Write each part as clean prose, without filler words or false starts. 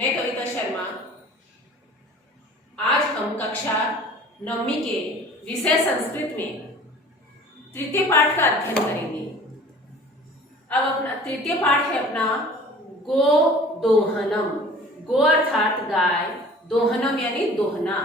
मैं कविता शर्मा। आज हम कक्षा 9वीं के विषय संस्कृत में तृतीय पाठ का अध्ययन करेंगे। अब अपना तृतीय पाठ है अपना गो दोहनम। गो अर्थात गाय, दोहनम यानी दोहना,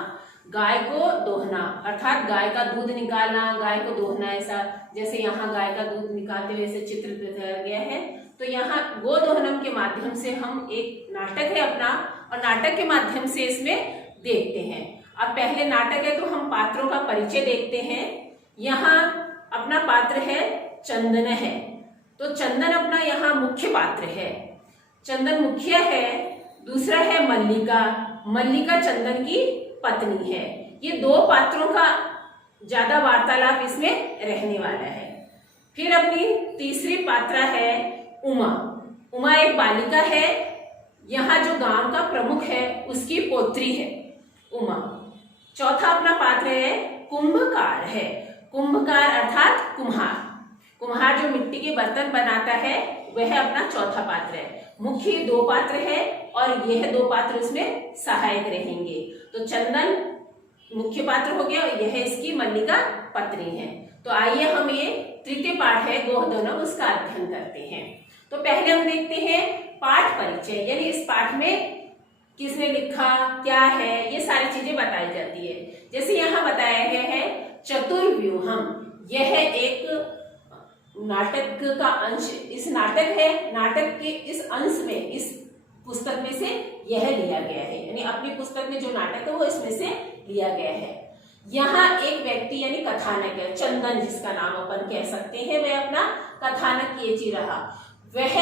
गाय को दोहना अर्थात गाय का दूध निकालना, गाय को दोहना। ऐसा जैसे यहाँ गाय का दूध निकालते हुए ऐसे चित्र दिखाया गया है। तो यहाँ गो दोहनम के माध्यम से हम एक नाटक है अपना, और नाटक के माध्यम से इसमें देखते हैं। अब पहले नाटक है तो हम पात्रों का परिचय देखते हैं। यहाँ अपना पात्र है चंदन है, तो चंदन अपना यहाँ मुख्य पात्र है, चंदन मुख्य है। दूसरा है मल्लिका, मल्लिका चंदन की पत्नी है। ये दो पात्रों का ज्यादा वार्तालाप इसमें रहने वाला है। फिर अपनी तीसरी पात्रा है उमा। उमा एक बालिका है, यहाँ जो गांव का प्रमुख है उसकी पोत्री है उमा। चौथा अपना पात्र है कुंभकार है। कुंभकार अर्थात कुम्हार, कुम्हार जो मिट्टी के बर्तन बनाता है वह अपना चौथा पात्र है। मुख्य दो पात्र है और यह दो पात्र उसमें सहायक रहेंगे। तो चंदन मुख्य पात्र हो गया और यह इसकी मल्लिका पत्नी है। तो आइए हम ये तृतीय पाठ है गो दोहनम, उसका अध्ययन करते हैं। तो पहले हम देखते हैं पाठ परिचय, यानी इस पाठ में किसने लिखा, क्या है, ये सारी चीजें बताई जाती है। जैसे यहाँ बताया गया है चतुर्व्यूहम, यह एक नाटक का अंश, इस नाटक है, नाटक के इस अंश में, इस पुस्तक में से यह लिया गया है, यानी अपनी पुस्तक में जो नाटक है वो इसमें से लिया गया है। यहाँ एक व्यक्ति यानी कथानक है, चंदन जिसका नाम अपन कह सकते हैं, वह अपना कथानक किए रहा। वह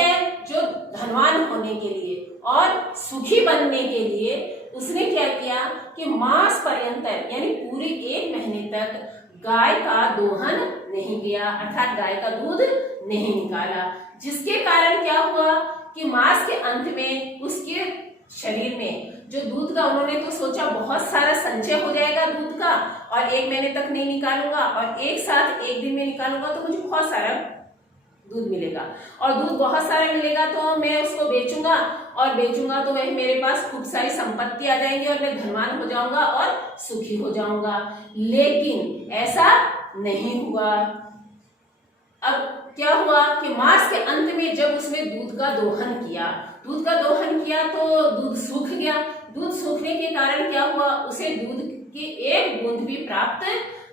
जो धनवान होने के लिए और सुखी बनने के लिए उसने क्या किया कि मास पर्यंतर यानी पूरी 1 महीने तक गाय का दोहन नहीं किया, अर्थात गाय का दूध नहीं निकाला। जिसके कारण क्या हुआ कि मास के अंत में उसके शरीर में जो दूध का, उन्होंने तो सोचा बहुत सारा संचय हो जाएगा दूध का, और 1 महीने तक नहीं निकालूंगा और एक साथ 1 दिन में निकालूंगा तो मुझे बहुत सारा दूध मिलेगा, और दूध बहुत सारा मिलेगा तो मैं उसको बेचूंगा, और बेचूंगा तो वह मेरे पास खूब सारी संपत्ति आ जाएंगी और मैं धनवान हो जाऊंगा और सुखी हो जाऊंगा। लेकिन ऐसा नहीं हुआ। अब क्या हुआ कि मास के अंत में जब उसने दूध का दोहन किया, दूध का दोहन किया तो दूध सूख गया। दूध सूखने के कारण क्या हुआ, उसे दूध की 1 बूंद भी प्राप्त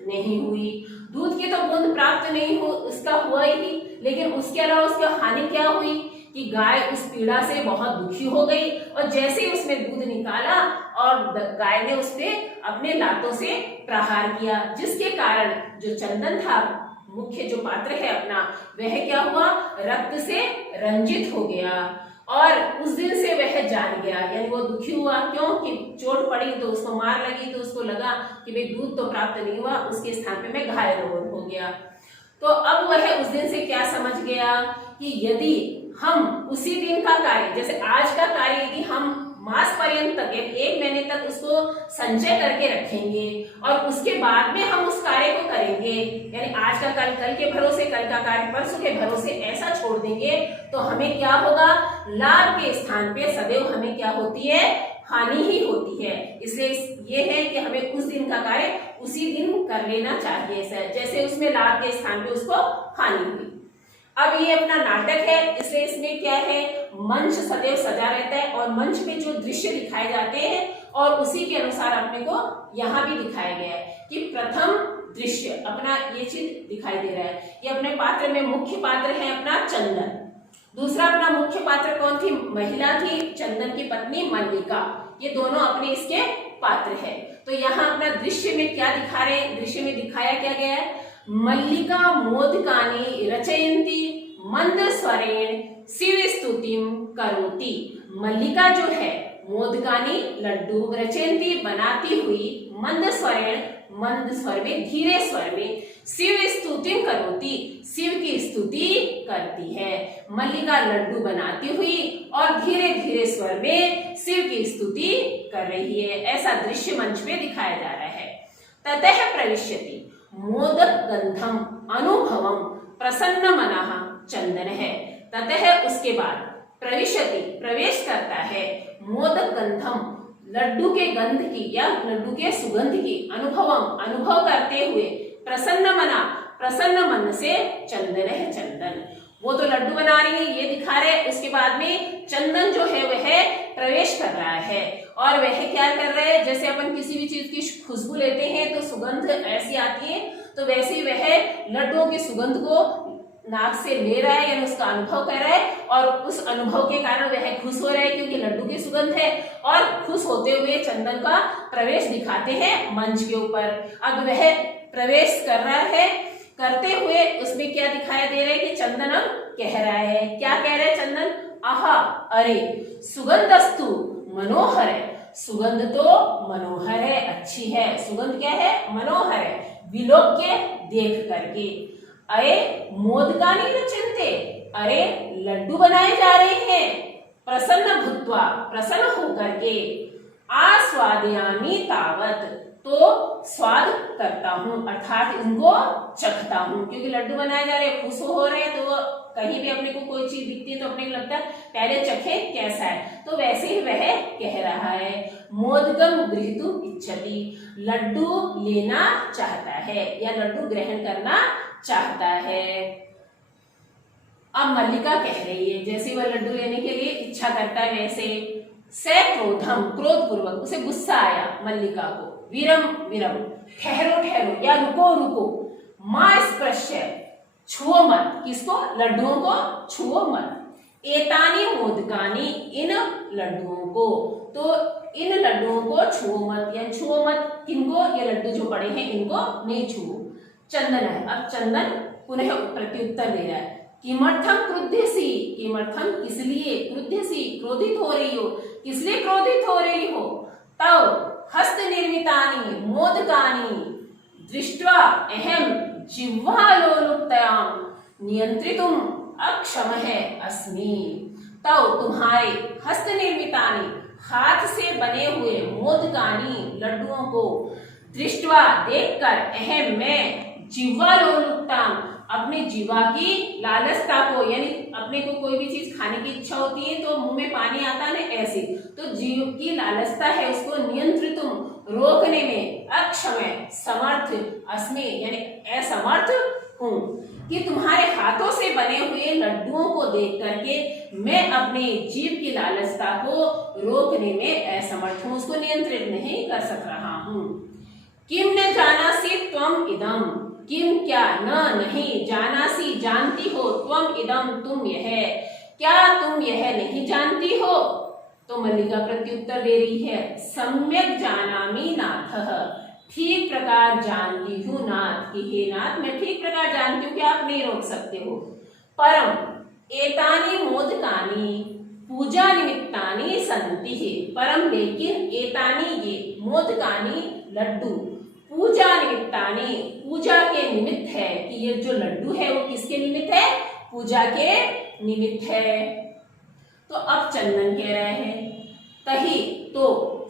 नहीं हुई। दूध की तो बूंद प्राप्त नहीं हो, उसका हुआ ही, लेकिन उसके अलावा उसकी हानि क्या हुई कि गाय उस पीड़ा से बहुत दुखी हो गई, और जैसे ही उसने दूध निकाला और गाय ने उस पे अपने लातों से प्रहार किया, जिसके कारण जो चंदन था, मुख्य जो पात्र है अपना, वह क्या हुआ, रक्त से रंजित हो गया और उस दिन से वह जान गया, यानी वो दुखी हुआ। क्यों कि चोट पड़ी तो उसको मार लगी, तो उसको लगा कि भाई दूध तो प्राप्त नहीं हुआ, उसके स्थान पे मैं घायल हो गया। तो अब वह उस दिन से क्या समझ गया कि यदि हम उसी दिन का कार्य, जैसे आज का कार्य, यदि हम मास पर्यंत तक 1 महीने तक उसको संचय करके रखेंगे और उसके बाद में हम उस कार्य को करेंगे, यानी आज का कार्य कल के भरोसे, कल का कार्य परसों के भरोसे, ऐसा छोड़ देंगे तो हमें क्या होगा, लाभ के स्थान पे सदैव हमें क्या होती है, हानि ही होती है। इसलिए ये है कि हमें उस दिन का कार्य उसी दिन कर लेना चाहिए, जैसे उसमें लाभ के स्थान पे उसको हानि हुई। अब ये अपना नाटक है, इसलिए इसमें क्या है, मंच सदैव सजा रहता है और मंच पे जो दृश्य दिखाए जाते हैं और उसी के अनुसार अपने को यहाँ भी दिखाया गया है कि प्रथम दृश्य अपना ये चीज दिखाई दे रहा है। ये अपने पात्र में मुख्य पात्र है अपना चंदन। दूसरा अपना मुख्य पात्र कौन थी, महिला थी, चंदन की पत्नी मल्लिका। ये दोनों अपने इसके पात्र है। तो यहाँ अपना दृश्य में क्या दिखा रहे हैं, दृश्य में दिखाया क्या गया है, मल्लिका मोदकानि रचयन्ति मंद स्वरेण शिव स्तुतिम करोति। मल्लिका जो है मोदकानि लड्डू, रचयन्ति बनाती हुई, मंद स्वरेण मंद स्वर में, धीरे स्वर में, शिव स्तुतिम करोति शिव की स्तुति करती है। मल्लिका लड्डू बनाती हुई और धीरे धीरे स्वर में शिव की स्तुति कर रही है। ऐसा दृश्य मंच पे दिखाया जा रहा है। ततः प्रविश्यति मोदक गंधम अनुभवम प्रसन्न मनः चंदन है। ततः उसके बाद प्रविशति प्रवेश करता है मोदक गंधम, लड्डू के गंध की या लड्डू के सुगंध की अनुभव करते हुए प्रसन्न मन से चंदन है चंदन। वो तो लड्डू बना रही है, ये दिखा रहे, उसके बाद में चंदन जो है वह प्रवेश कर रहा है और वह क्या कर रहे हैं, जैसे अपन किसी भी चीज की खुशबू लेते हैं तो सुगंध ऐसी आती है, तो वैसे ही वह लड्डुओं की सुगंध को नाक से ले रहा है यानी उसका अनुभव कर रहा है और उस अनुभव के कारण वह खुश हो रहा है क्योंकि लड्डू की सुगंध है और खुश होते हुए चंदन का प्रवेश दिखाते हैं मंच के ऊपर। अब वह प्रवेश कर रहा है, करते हुए उसमें क्या दिखाई दे रहा है कि चंदन अब कह रहा है, क्या कह रहा है चंदन, आहा अरे सुगंधस्तु मनोहर है, सुगंध तो मनोहर है, अच्छी है, सुगंध क्या है, मनोहर है, विलोक्य देख करके, अरे मोदकानि रचन्ते, अरे लड्डू बनाए जा रहे हैं, प्रसन्न भूत्वा, प्रसन्न होकर के, आस्वादयामि तावत, तो स्वाद करता हूँ अर्थात इनको चखता हूँ, क्योंकि लड्डू बनाए जा रहे हैं, खुश हो रहे हैं, तो कहीं भी अपने को कोई चीज दिखती है तो अपने को लगता है पहले चखे कैसा है, तो वैसे ही वह कह रहा है, मोदकम गृहीतुम इच्छति, लड्डू लेना चाहता है या लड्डू ग्रहण करना चाहता है। अब मल्लिका कह रही है, जैसे वह लड्डू लेने के लिए इच्छा करता है वैसे, से क्रोधम, क्रोध पूर्वक, उसे गुस्सा आया मल्लिका को, विरम विरम, ठहरो ठहरो या रुको रुको, मां स्पर्श, छुओ मत, किसको, लड्डुओं को छुओ मत, एतानी मोदकानी, इन लड्डुओं को, तो इन लड्डुओं को छुओ मत या छुओ मत, किनको, ये लड्डू जो पड़े हैं इनको नहीं छुओ। चंदन है, अब चंदन पुनः प्रत्युत्तर दे रहा है, किमर्थम क्रुध्यसी, किमर्थम किस लिए, क्रुध्यसी क्रोधित हो रही हो, किस लिए क्रोधित हो रही हो, तब हस्त निर्मितानि मोदकानि दृष्ट्वा अहम जिह्वालोलुप्तयाम नियंत्रितुम अक्षमः अस्मि, तब तुम्हारे हस्त निर्मितानि, हाथ से बने हुए, मोदकानि लड्डुओं को, दृष्टवा देखकर, अहम मैं, जिह्वालोलुप्ताम अपने जीवा की लालसता को, यानी अपने को कोई भी चीज खाने की इच्छा होती है तो मुंह में पानी आता है ना, ऐसे, तो जीव की लालसता है उसको नियंत्रितुम रोकने में, अक्षम समर्थ, अस्मि यानी असमर्थ हूँ, कि तुम्हारे हाथों से बने हुए लड्डुओं को देख करके मैं अपने जीव की लालसता को रोकने में असमर्थ हूँ, उसको नियंत्रित नहीं कर सक रहा हूँ। किम न जानासी त्वम इदम, किम क्या, न नहीं, जानासी जानती हो, त्वम इदम तुम यह, क्या तुम यह नहीं जानती हो, तो मल्लिका प्रत्युत्तर दे रही है, सम्यक जानामि नाथः, ठीक प्रकार जानती हूँ नाथ, कि हे नाथ मैं ठीक प्रकार जानती हूँ कि आप नहीं रोक सकते हो, परम एतानि मोदकानि पूजा निमित्तानि सन्ति, परम लेकिन एतानि ये मोदकानि लड्डू पूजा निमित्तानि पूजा के निमित्त है, कि ये जो लड्डू है वो किसके निमित्त है, पूजा के निमित्त है। तो अब चंदन कह रहे हैं, तही तो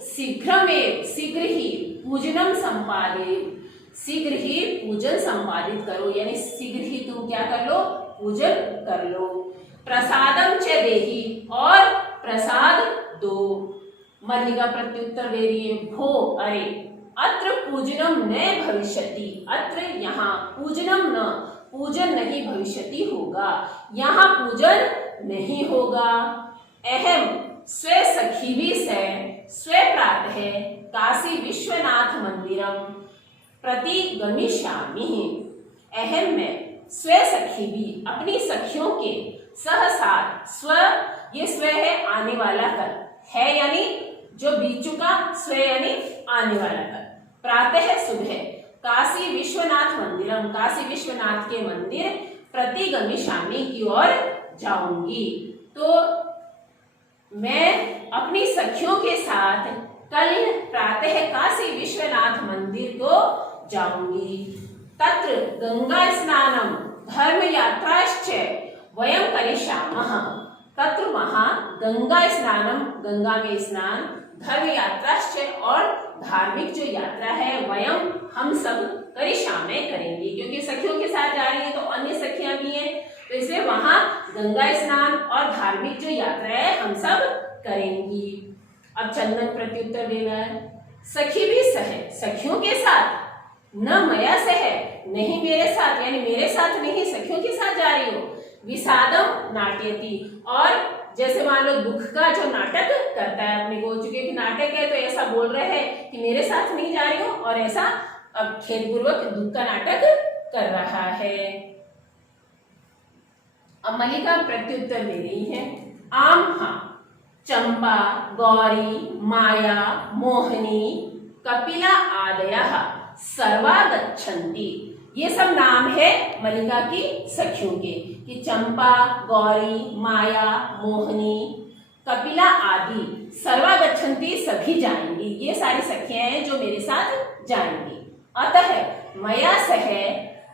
शीघ्र ही पूजनम संपादित, शीघ्र ही पूजन संपादित करो, यानी शीघ्र ही तुम क्या कर लो, पूजन कर लो, प्रसादम च देहि, और प्रसाद दो। मल्लिका प्रत्युत्तर दे रही है, भो अरे अत्र पूजनम न भविष्यति, अत्र यहाँ पूजनम न, पूजन नहीं भविष्यति होगा, यहाँ पूजन नहीं होगा, अहम स्व सखीभी से स्व प्रातः काशी विश्वनाथ मंदिरम प्रति गमिष्यामि, अहम मैं स्व सखीभी अपनी सखियों के सह साथ, स्व ये स्व है आने वाला कल है, यानी जो बीत चुका, स्व यानी आने वाला कल, प्रातः सुबह, काशी विश्वनाथ मंदिरम काशी विश्वनाथ के मंदिर, प्रति गमिष्यामि की ओर जाऊंगी, तो मैं अपनी सखियों के साथ कल प्रातः काशी विश्वनाथ मंदिर को जाऊंगी, तत्र गंगा स्नानम धर्म यात्राश्च वयं करिष्यामः, तत्र वहां गंगा स्नानम गंगा में स्नान, धर्म यात्राश्च और धार्मिक जो यात्रा है, वयं हम सब करिष्यामः करेंगे, क्योंकि सखियों के साथ जा रही है तो अन्य सखियां भी हैं, तो इसलिए वहां गंगा स्नान और धार्मिक जो यात्रा है हम सब करेंगी। अब चंदन प्रत्युत्तर दे रहा है, सखी भी सह, सखियों के साथ, न मया सह, नहीं मेरे साथ, यानी मेरे साथ नहीं सखियों के साथ जा रही हो, विषादम नाट्यति, और जैसे मान लो दुख का जो नाटक करता है, अपने को चूंकि कि नाटक है तो ऐसा बोल रहे हैं कि मेरे साथ नहीं जा रही हो, और ऐसा अब खेलपूर्वक दुख का नाटक कर रहा है। अब मल्लिका प्रत्युत्तर दे रही है, आम हाँ, चंपा, गौरी, माया, मोहिनी, कपिला आदयः सर्वा गच्छन्ति, ये सब नाम है मल्लिका की सखियों के, कि चंपा, गौरी, माया, मोहिनी, कपिला आदि सर्वा गच्छन्ति, सभी जाएंगी, ये सारी सखियां हैं जो मेरे साथ जाएंगी। अतः मया सह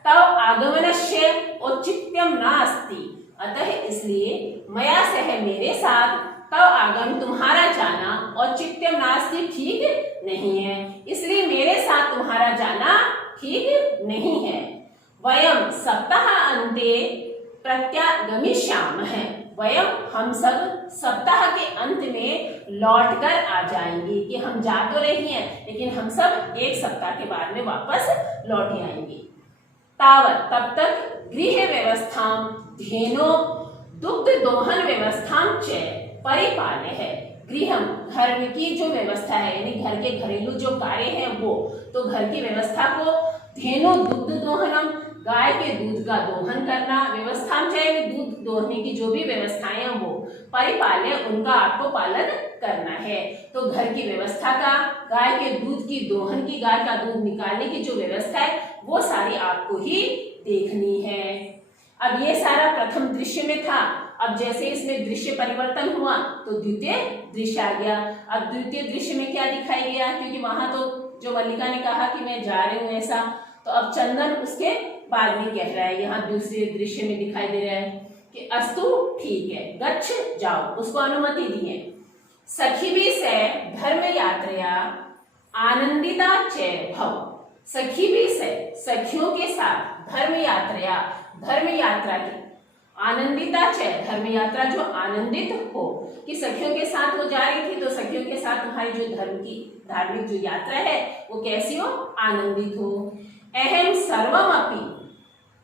तव आगमनस्य औचित्यम नास्ति, अतः इसलिए मया सह मेरे साथ, तव आगम तुम्हारा जाना, औचित्यम नास्ति ठीक नहीं है, इसलिए मेरे साथ तुम्हारा जाना ठीक नहीं है। वयम सप्ताह अंते प्रत्यागमिष्यामः, वयम हम सब सप्ताह के अंत में लौट कर आ जाएंगे, कि हम जा तो रही हैं लेकिन हम सब एक सप्ताह के बाद में वापस लौट आएंगे। तावत तब तक गृह व्यवस्था धेनो दुग्ध दोहन व्यवस्था च परिपाल्य है, गृहम घर की जो व्यवस्था है, यानी घर के घरेलू जो कार्य हैं वो, तो घर की व्यवस्था को, धेनु दुग्ध दोहनम, गाय के दूध का दोहन करना, व्यवस्था चाहिए दूध दोहने की जो भी व्यवस्थाएं हैं वो, परिपाल्य उनका आपको पालन करना है। तो घर की व्यवस्था का, गाय के दूध की दोहन की, गाय का दूध निकालने की जो व्यवस्था है वो सारी आपको ही देखनी है। अब ये सारा प्रथम दृश्य में था, अब जैसे इसमें दृश्य परिवर्तन हुआ तो द्वितीय दृश्य आ गया। अब द्वितीय दृश्य में क्या दिखाई गया, क्योंकि वहां तो जो मल्लिका ने कहा कि मैं जा रही हूँ ऐसा, तो अब चंदन उसके बाद में कह रहा है, यहाँ दूसरे दृश्य में दिखाई दे रहा है कि अस्तु ठीक है, गच्छ जाओ, उसको अनुमति दी है। सखी भी से धर्म यात्रा आनंदिता च भव, सखी भी से सखियों के साथ धर्म यात्रा की आनंदिता च, धर्म यात्रा जो आनंदित हो, कि सखियों के साथ वो जा रही थी तो सखियों के साथ तुम्हारी जो धार्मिक जो यात्रा है वो कैसी हो, आनंदित हो। अहम सर्वमपि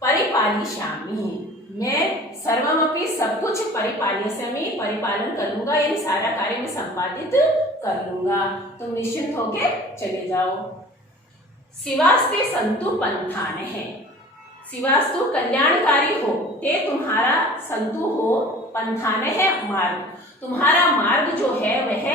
परिपालिष्यामि, मैं सर्वमपि सब कुछ परिपालिष्यामि परिपालन कर लूंगा, यानी सारा कार्य में संपादित कर लूंगा, तुम निश्चिंत होके चले जाओ। शिवास्ते संतु पंथान है, शिवास्तु कल्याणकारी हो, ते तुम्हारा संतु हो, पंथान है मार्ग, तुम्हारा मार्ग जो है वह,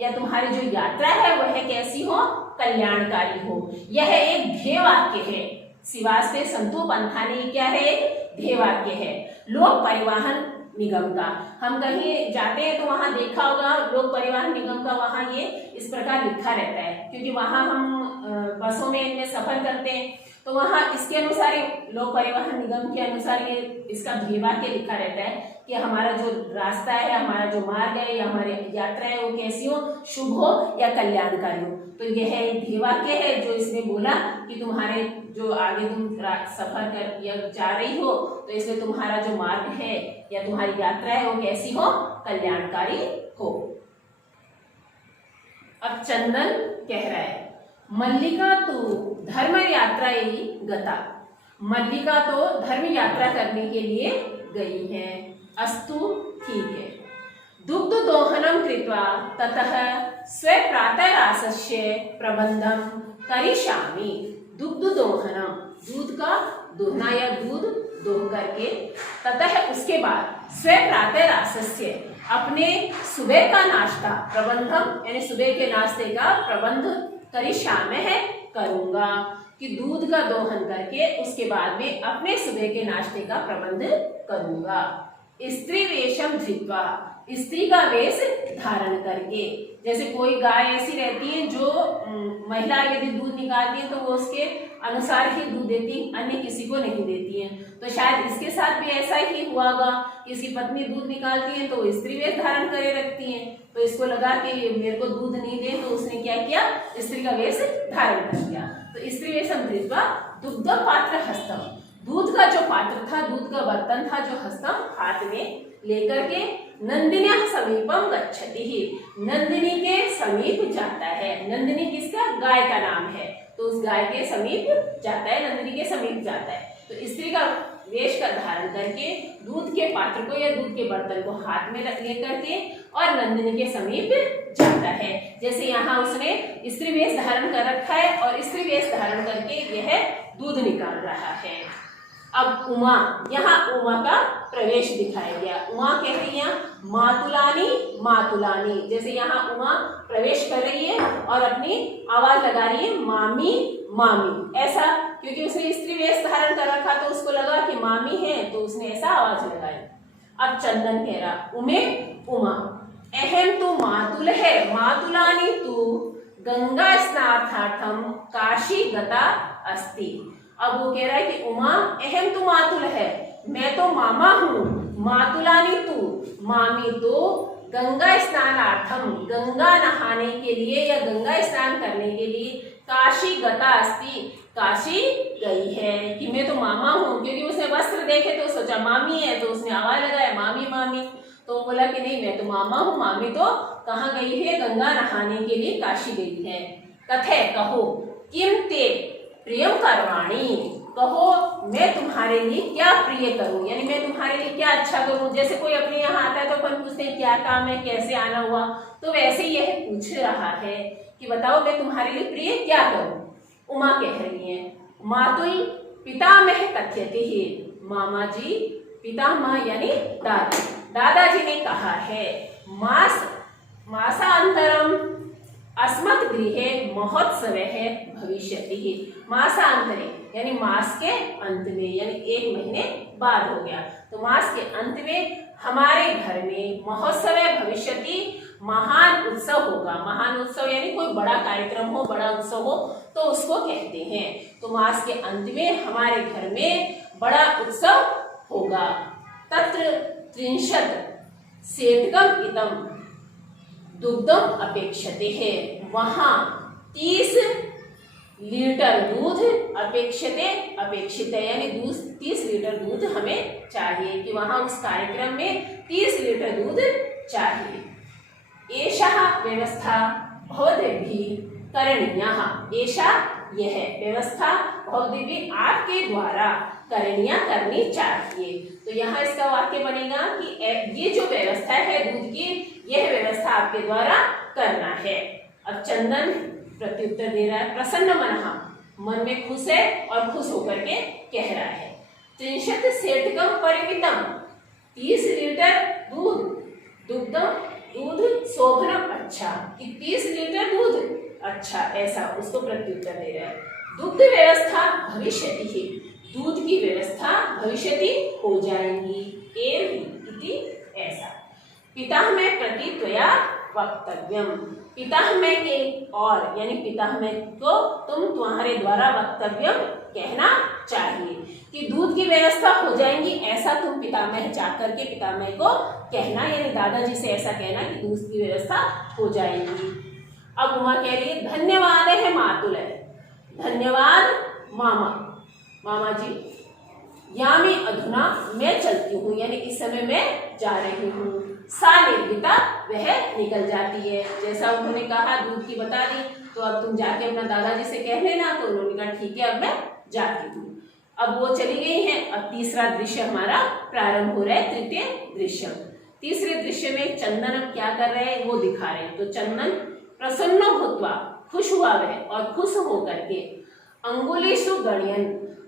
या तुम्हारी जो यात्रा है वह कैसी हो, कल्याणकारी हो। यह एक ध्येय वाक्य है, शिवास्ते संतु पंथाने क्या है, एक ध्येय वाक्य है। लोक परिवहन निगम का, हम कहीं जाते हैं तो वहां देखा होगा लोक परिवहन निगम का, वहां ये इस प्रकार लिखा रहता है, क्योंकि वहां हम बसों में इनमें सफर करते हैं तो वहां इसके अनुसार, लोक परिवहन निगम के अनुसार ये इसका ध्येय वाक्य लिखा रहता है कि हमारा जो रास्ता है, हमारा जो मार्ग है, या हमारी यात्रा है वो कैसी हो, शुभ हो या कल्याणकारी हो। तो यह एक ध्येय वाक्य है जो इसमें बोला कि तुम्हारे जो आगे तुम सफर कर या जा रही हो, तो इसमें तुम्हारा जो मार्ग है या तुम्हारी यात्रा है वो कैसी हो, कल्याणकारी हो। अब चंदन कह रहा है, मल्लिका तो धर्म यात्रा गता, मल्लिका तो धर्म यात्रा करने के लिए गई है। अस्तु ठीक है। दुग्ध दोहनम कृत्वा ततः स्व प्रातरासस्य प्रबंधम करिष्यामि, दुग्ध दोहनम, दूध का दोहना या दूध दोह करके, ततः उसके बाद स्व प्रातरासस्य, अपने सुबह का नाश्ता, प्रबंधम यानी सुबह के नाश्ते का प्रबंध, करिष्यामि है करूंगा, कि दूध का दोहन करके उसके बाद में अपने सुबह के नाश्ते का प्रबंध करूंगा। स्त्री वेशम धृत्वा, स्त्री का वेश धारण करके, जैसे कोई गाय ऐसी रहती है जो महिला यदि दूध निकालती है तो वो उसके अनुसार ही दूध देती है, अन्य किसी को नहीं देती है। तो शायद इसके साथ भी ऐसा ही हुआ होगा कि इसकी पत्नी दूध निकालती है तो वो स्त्री वेश धारण करे रखती है, तो इसको लगा कि मेरे को दूध नहीं दे, तो उसने क्या किया, स्त्री का वेश धारण कर दिया। तो स्त्री वेशम धृत्वा दुग्ध पात्र हस्तम, दूध का जो पात्र था, दूध का बर्तन था जो हस्तम हाथ में लेकर के नंदिन्याः समीपम गच्छति, नंदिनी के समीप जाता है। नंदिनी किसका? गाय का नाम है, तो उस गाय के समीप जाता है, नंदिनी के समीप जाता है। तो स्त्री का वेश का धारण करके दूध के पात्र को या दूध के बर्तन को हाथ में लेकर के और नंदिनी के समीप जाता है। जैसे यहाँ उसने स्त्री वेश धारण कर रखा है और स्त्री वेश धारण करके यह दूध निकाल रहा है। अब उमा, यहाँ उमा का प्रवेश दिखाया गया। उमा कह रही है मातुलानी मातुलानी, जैसे यहाँ उमा प्रवेश कर रही है और अपनी आवाज लगा रही है मामी मामी, ऐसा क्योंकि उसने स्त्री वेश धारण कर रखा तो उसको लगा कि मामी है, तो उसने ऐसा आवाज लगाई। अब चंदन कह रहा उमे उमा अहम तु मातुल है मातुलानी तु गंगा स्नानार्थम काशी गता अस्ति। अब वो कह रहा है कि उमा अहम तु मातुल है, मैं तो मामा हूँ, मातुलानी तू मामी तो गंगा स्नानार्थम गंगा नहाने के लिए या गंगा स्नान करने के लिए काशी गता अस्ति, काशी गई है। कि मैं तो मामा हूँ, क्योंकि उसने वस्त्र देखे तो सोचा मामी है, तो उसने आवाज लगाया मामी मामी, तो बोला कि नहीं मैं तो मामा हूँ, मामी तो कहाँ गई है? गंगा नहाने के लिए काशी गई है। कथे कहो किम ते प्रियम करवाणी, कहो मैं तुम्हारे लिए क्या प्रिय करूं, यानी मैं तुम्हारे लिए क्या अच्छा करूं। जैसे कोई अपने यहाँ आता है तो अपन पूछते हैं क्या काम है, कैसे आना हुआ, तो वैसे यह पूछ रहा है कि बताओ मैं तुम्हारे लिए प्रिय क्या करूं। उमा कह रही है मातुल पितामह कथ्यते ही, मामा जी पितामह यानी दादा, दादाजी ने कहा है मासांतरम अस्मत् गृहे महोत्सव है भविष्यति, मासांतरे यानी मास के अंत में, यानी एक महीने बाद हो गया, तो मास के अंत में हमारे घर में महोत्सव भविष्यति महान उत्सव होगा। महान उत्सव यानी कोई बड़ा कार्यक्रम हो, बड़ा उत्सव हो तो उसको कहते हैं। तो मास के अंत में हमारे घर में बड़ा उत्सव होगा। तत्र 30 सेटकम इदम दुग्धम अपेक्षते है, वहां 30 लीटर दूध अपेक्षते अपेक्षित है, यानी 30 लीटर दूध हमें चाहिए, कि वहां उस कार्यक्रम में 30 लीटर दूध चाहिए। एषा व्यवस्था भवद्भिः करणीयः, एषा यह व्यवस्था भवद्भिः आपके द्वारा करणीय करनी चाहिए। तो यहाँ इसका वाक्य बनेगा कि ये जो व्यवस्था है दूध की, यह व्यवस्था आपके द्वारा करना है। अब चंदन प्रत्युत्तर दे रहा है प्रसन्न मनः, मन में खुश है और खुश होकर के कह रहा है 30 सेटकम परिमितम, 30 लीटर दूध, दुग्धम दूध, शोभनम अच्छा, कि 30 लीटर दूध अच्छा, ऐसा उसको प्रत्युत्तर दे रहा है। दुग्ध व्यवस्था भविष्यति ही, दूध की व्यवस्था भविष्यति हो जाएगी, एवं ऐसा। पितामह प्रति त्वया वक्तव्यम, पितामह के और यानी पितामह को तुम्हारे द्वारा वक्तव्यम कहना चाहिए, कि दूध की व्यवस्था हो जाएंगी, ऐसा तुम पितामह जाकर के पितामह को कहना, यानी दादाजी से ऐसा कहना कि दूध की व्यवस्था हो जाएगी। अब उमा कह रही है धन्यवाद है मातुल, धन्यवाद मामा, मामा जी। यामी अधुना मैं चलती हूँ, यानी इस समय मैं जा रही हूँ। सा निर्गिता वह निकल जाती है, जैसा उन्होंने कहा दूध की बता दी, तो अब तुम जाके अपना दादाजी से कह लेना, तो उन्होंने कहा ठीक है अब मैं जाती हूँ। अब वो चली गई है। अब तीसरा दृश्य हमारा प्रारंभ हो रहा है, तृतीय दृश्य। तीसरे दृश्य में चंदन अब क्या कर रहे हैं वो दिखा रहे हैं। तो चंदन प्रसन्न भूत्वा, खुश हुआ वह, और खुश होकर के अंगुलीषु गणयन,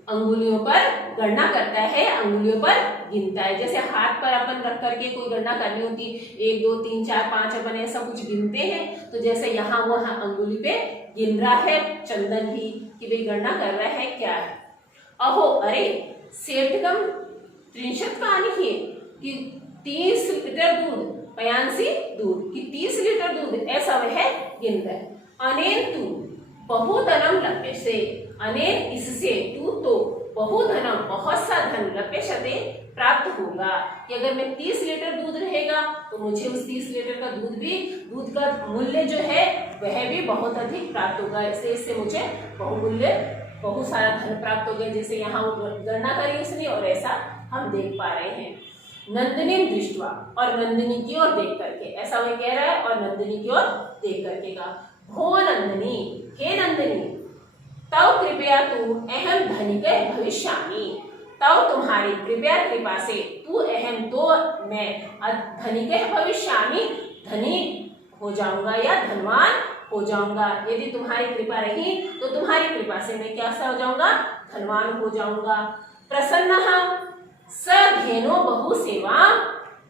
अंगुलियों पर गणना करता है, अंगुलियों पर गिनता है। जैसे हाथ पर अपन रख करके कोई गणना करनी होती, 1 2 3 4 5 अपन ऐसा कुछ गिनते हैं, तो जैसे यहाँ वो अंगुली पे गिन रहा है चंदन भी, कि भाई गणना कर रहा है क्या है। अहो अरे सेठकम 30 का आनी है कि 30 लीटर दूध, पयांसी दूध, कि 30 लीटर दूध, ऐसा वह गिन रहा है। अनेन तू बहुधनम लप्यसे, अनेन इससे, तू तो बहुधनम बहुत सा धन लप्यशते प्राप्त होगा, कि अगर मैं 30 लीटर दूध रहेगा तो मुझे उस 30 लीटर का दूध का मूल्य जो है वह भी बहुत अधिक प्राप्त होगा। इससे मुझे बहुमूल्य बहुत सारा धन प्राप्त हो गया, जैसे यहाँ गणना करी उसने, और ऐसा हम देख पा रहे हैं। नंदिनी दृष्टवा, और नंदिनी की ओर देख करके, ऐसा वह कह रहा है, और नंदिनी की ओर देख करके कहा, भो नंदिनी, हे नंदिनी, तव कृपया तू अहम धनिक भविष्यामि, तव तुम्हारी कृपा से तू अहम तो मैं धनिक भविष्यामि, धनी हो जाऊंगा या धनवान हो जाऊंगा। यदि तुम्हारी कृपा रही तो तुम्हारी कृपा से मैं क्या हो जाऊंगा, धनवान हो जाऊंगा। प्रसन्न स धेनो बहु सेवा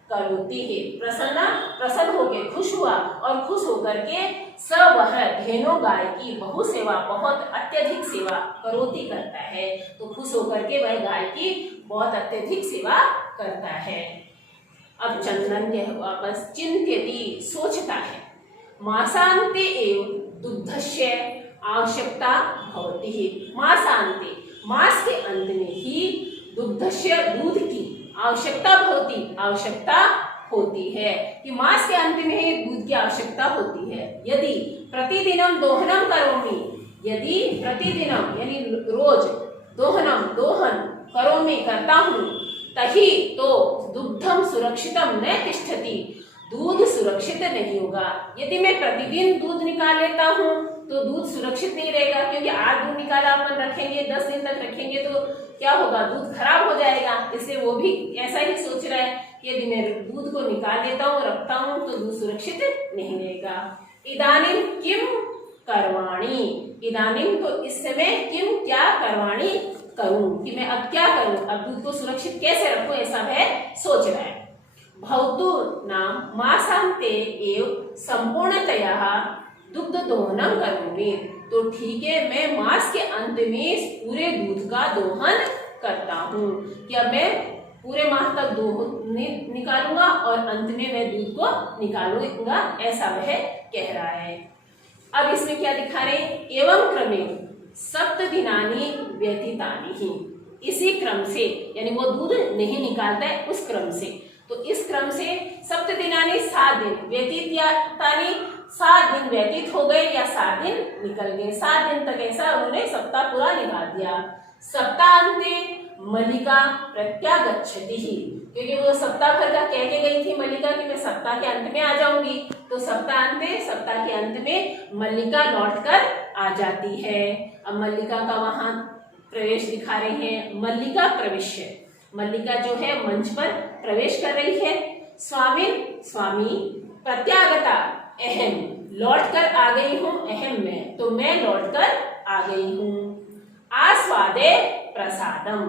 करोति है, प्रसन्न होकर खुश हुआ, और खुश होकर के स वह धेनो गाय की बहु सेवा, बहुत अत्यधिक सेवा करोति करता है, तो खुश होकर के वह गाय की बहुत अत्यधिक सेवा करता है। अब चंदन के वापस चिंत्यति सोचता है, मासान्ते एव दुग्धस्य आवश्यकता भवति है, मासान्ते मास के अंत में ही दुग्धस्य दूध की आवश्यकता होती है, कि मास के अंत में ही दूध की आवश्यकता होती है। यदि प्रतिदिनम दोहनम करोमि, यदि प्रतिदिनम यानी रोज दोहन करोमि करता हूँ, तही तो दुग्धम सुरक्षितम न तिष्ठति, दूध सुरक्षित नहीं होगा। यदि मैं प्रतिदिन दूध निकाल लेता हूँ तो दूध सुरक्षित नहीं रहेगा, क्योंकि आज दूध निकाला अपन रखेंगे, 10 दिन तक रखेंगे तो क्या होगा, दूध खराब हो जाएगा। इसलिए वो भी ऐसा ही सोच रहा है कि यदि मैं दूध को निकाल लेता हूँ, रखता हूँ, तो दूध सुरक्षित नहीं रहेगा। इदानीम किम करवाणी, इदानीम तो इस समय किम क्या करवाणी करूं, कि मैं अब क्या करूं, अब दूध को सुरक्षित कैसे रखूं, ऐसा वह सोच रहा है। भवतु नाम मासान्ते एव संपूर्णतया दुग्ध दोहनम करोमि, तो ठीक है, मैं मास के अंत में पूरे दूध का दोहन करता हूँ, कि अब मैं पूरे माह तक दूध निकालूंगा और अंत में मैं दूध को निकालूंगा, ऐसा वह कह रहा है। अब इसमें क्या दिखा रहे, एवं क्रमेण सप्त दिनानि व्यतीतानि ही, इसी क्रम से, यानी वो दूध नहीं निकालता है उस क्रम से, तो इस क्रम से सप्त दिनानि 7 दिन व्यतीतानि, 7 दिन व्यतीत हो गए या 7 दिन निकल गए, 7 दिन तक ऐसा उन्होंने सप्ताह पूरा निकाल दिया। सप्ताहांते मल्लिका प्रत्यागच्छति ही, क्योंकि वो सप्ताह भर का कह के गई थी मल्लिका कि मैं सप्ताह के अंत में आ जाऊंगी, तो सप्ताह के अंत में मल्लिका लौटकर आ जाती है। अब मल्लिका का वहां प्रवेश दिखा रहे हैं, मल्लिका प्रवेश, मल्लिका जो है मंच पर प्रवेश कर रही है। स्वामी प्रत्यागता अहम, लौट कर आ गई हूँ, अहम में, तो मैं लौट कर आ गई हूँ। आस्वादे प्रसादम,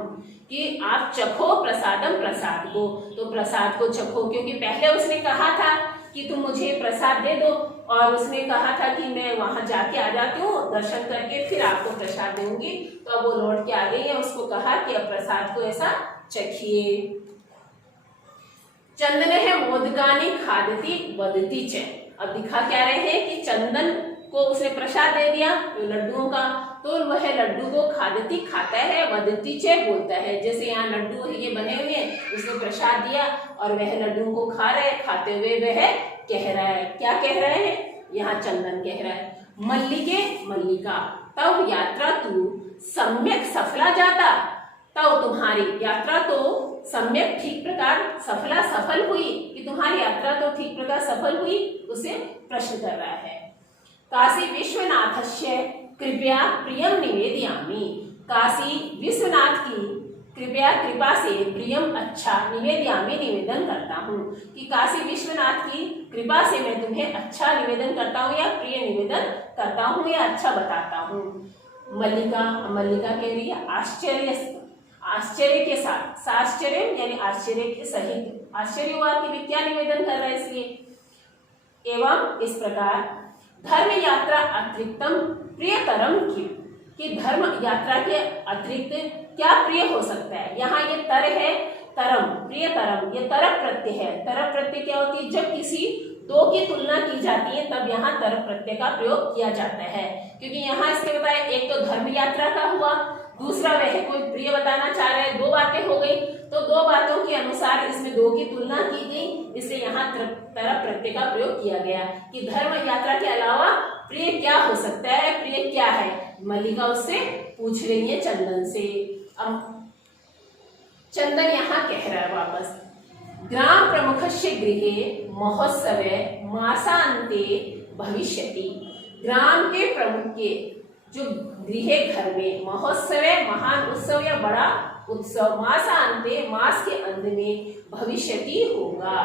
कि आप चखो प्रसादम, प्रसाद को, तो प्रसाद को चखो, क्योंकि पहले उसने कहा था कि तुम मुझे प्रसाद दे दो, और उसने कहा था कि मैं वहां जाके आ जाती हूँ, दर्शन करके फिर आपको प्रसाद दूंगी, तो अब वो लौट के आ गई है, उसको कहा कि अब प्रसाद को ऐसा चखिए। चंदन है मोदकानी खादती वदती च, अब दिखा क्या रहे हैं कि चंदन को उसने प्रसाद दे दिया लड्डुओं का, तो वह लड्डू को खादती खाता है, वदती च बोलता है, जैसे यहाँ लड्डू ये बने हुए हैं, उसने प्रसाद दिया और वह लड्डू को खा रहे, खाते हुए वह कह रहा है, क्या कह रहे हैं, यहाँ चंदन कह रहा है, मल्लिका तब यात्रा तू सम्यक सफला जाता, तब तुम्हारी यात्रा तो सम्यक ठीक प्रकार सफल हुई, कि तुम्हारी यात्रा तो ठीक प्रकार सफल हुई, उसे प्रश्न कर रहा है। काशी विश्वनाथस्य कृपया प्रियम निवेदयामि, काशी विश्वनाथ की कृपा से प्रियम अच्छा निवेदयामि निवेदन करता हूँ, कि काशी विश्वनाथ की कृपा से मैं तुम्हें अच्छा निवेदन करता हूँ, या प्रिय निवेदन करता हूँ, या अच्छा बताता हूँ। मल्लिका कह रही है आश्चर्य के साथ, साश्चर्य यानी आश्चर्य के सहित, आश्चर्य हुआ कि वे क्या निवेदन कर रहा है, इसलिए। एवं इस प्रकार धर्म यात्रा अतिरिक्तम प्रियतरम की, कि धर्म यात्रा के अतिरिक्त क्या प्रिय हो सकता है। यहाँ ये तर है, तरम, प्रियतरम, ये तरप प्रत्यय है। तरप प्रत्यय क्या होती है, जब किसी दो की तुलना की जाती है तब यहाँ तरप प्रत्यय का प्रयोग किया जाता है, क्योंकि यहाँ इसके बताया, एक तो धर्म यात्रा का हुआ, दूसरा वह कोई प्रिय बताना चाह रहे हैं, 2 बातें हो गई, तो 2 बातों के अनुसार इसमें 2 की तुलना की गई, इसलिए यहाँ तरप प्रत्यय का प्रयोग किया गया, कि धर्म यात्रा के अलावा प्रिय क्या हो सकता है, प्रिय क्या है। मल्लिका उससे पूछ रही है चंदन से। अब चंदन यहाँ कह रहा है वापस, ग्राम प्रमुखस्य गृहे महोत्सवे मासान्ते भविष्यति। ग्राम के प्रमुख के जो गृह घर में महोत्सवे महान उत्सव या बड़ा उत्सव मासान्ते मास के अंत में भविष्यति होगा।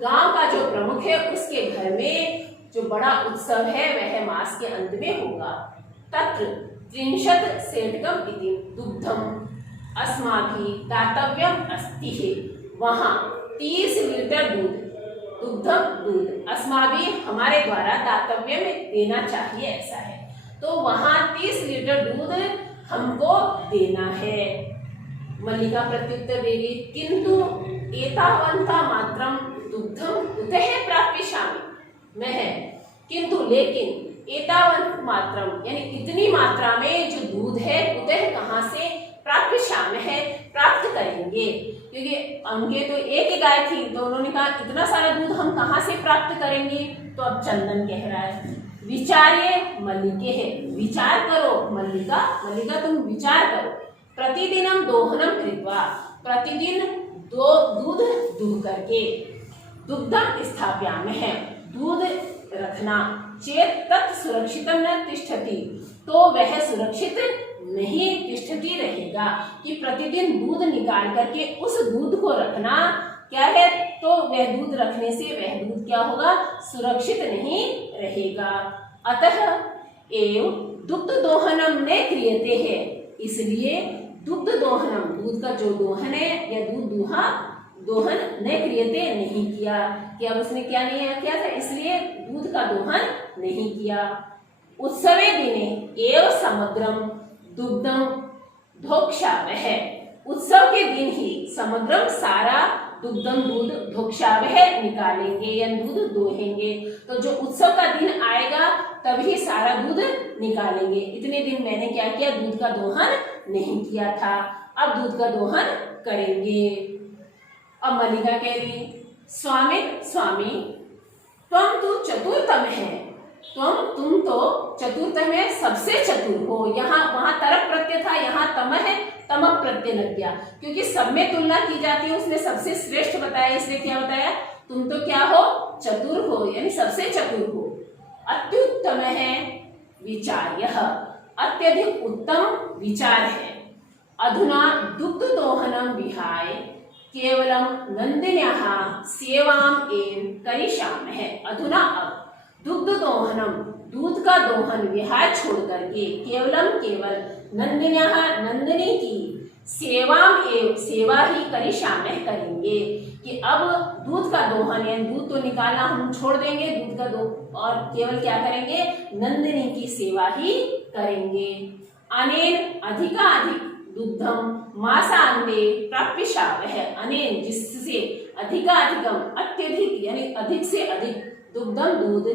गांव का जो प्रमुख है उसके घर में जो बड़ा उत्सव है वह मास के अंत में होगा। तत्र 30 सेठकम इति दुग्धम अस्माभिः दातव्यम अस्ति है। वहाँ 30 लीटर दूध दूध अस्माभिः हमारे द्वारा दातव्य में देना चाहिए, ऐसा है। तो वहाँ 30 लीटर दूध हमको देना है। मल्लिका प्रत्युत्तर देगी, किंतु एतावन्ता मात्रम दुग्धम कुतः प्राप्यशामि। मैं किंतु लेकिन एतावंत मात्रम यानी इतनी मात्रा में जो दूध है कुतः कहाँ से प्राप्यशामि है प्राप्त करेंगे, क्योंकि उनके तो एक ही गाय थी तो उन्होंने कहा इतना सारा दूध हम कहाँ से प्राप्त करेंगे। तो अब चंदन कह रहा है विचार्य मल्लिके है, विचार करो मल्लिका तुम विचार करो। प्रतिदिनम दोहनम कृत्वा, प्रतिदिन दूध दूह करके, दुग्धम स्थाप्यामि है, दूध रखना, चेत तत् सुरक्षितम न तिष्ठति, तो वह सुरक्षित नहीं तिष्ठति रहेगा, कि प्रतिदिन दूध निकाल करके उस दूध को रखना क्या है, तो वह दूध रखने से वह दूध क्या होगा, सुरक्षित नहीं रहेगा। अतः एव दुग्ध दोहनम न क्रियते है, इसलिए दुग्ध दोहनम दूध का जो दोहन है या दूध दोहन न क्रियते नहीं किया, कि अब उसने क्या नहीं किया था, इसलिए दूध का दोहन नहीं किया। उत्सवे दिने एव समुद्रम दुग्धम धोक्षावह, उत्सव के दिन ही समुद्रम सारा दुग्धम दूध धोक्षावह निकालेंगे या दूध दोहेंगे। तो जो उत्सव का दिन आएगा तभी सारा दूध निकालेंगे। इतने दिन मैंने क्या किया, दूध का दोहन नहीं किया था, अब दूध का दोहन करेंगे। अब मल्लिका कह रही स्वामी तुम तो चतुरतम है, तुम तो चतुर्थम है, सबसे चतुर हो। यहाँ वहां तरफ प्रत्यय था, यहाँ तम है, तम प्रत्यय लग गया, क्योंकि सब में तुलना की जाती है, उसने सबसे श्रेष्ठ बताया, इसलिए क्या बताया, तुम तो क्या हो, चतुर हो, यानी सबसे चतुर हो। अत्युत्तम है विचार्य, अत्यधिक उत्तम विचार है। अधुना दुग्ध दोहनम विहाय केवलम नंदिन्याः सेवाम एव करिष्यामः। अधुना अब दुग्ध दोहनम दूध का दोहन विहार छोड़ करके केवल नंदिन्याः नंदिनी की सेवा ही करिष्यामः करेंगे, कि अब दूध का दोहन है, दूध तो निकालना हम छोड़ देंगे, दूध का और केवल क्या करेंगे, नंदिनी की सेवा ही करेंगे। अनेन अधिकाधिक दुग्धम मासान्ते प्राप्यशामः, अनेन जिससे अधिकाधिकम अत्यधिक यानी अधिक से अधिक दुग्धम दूध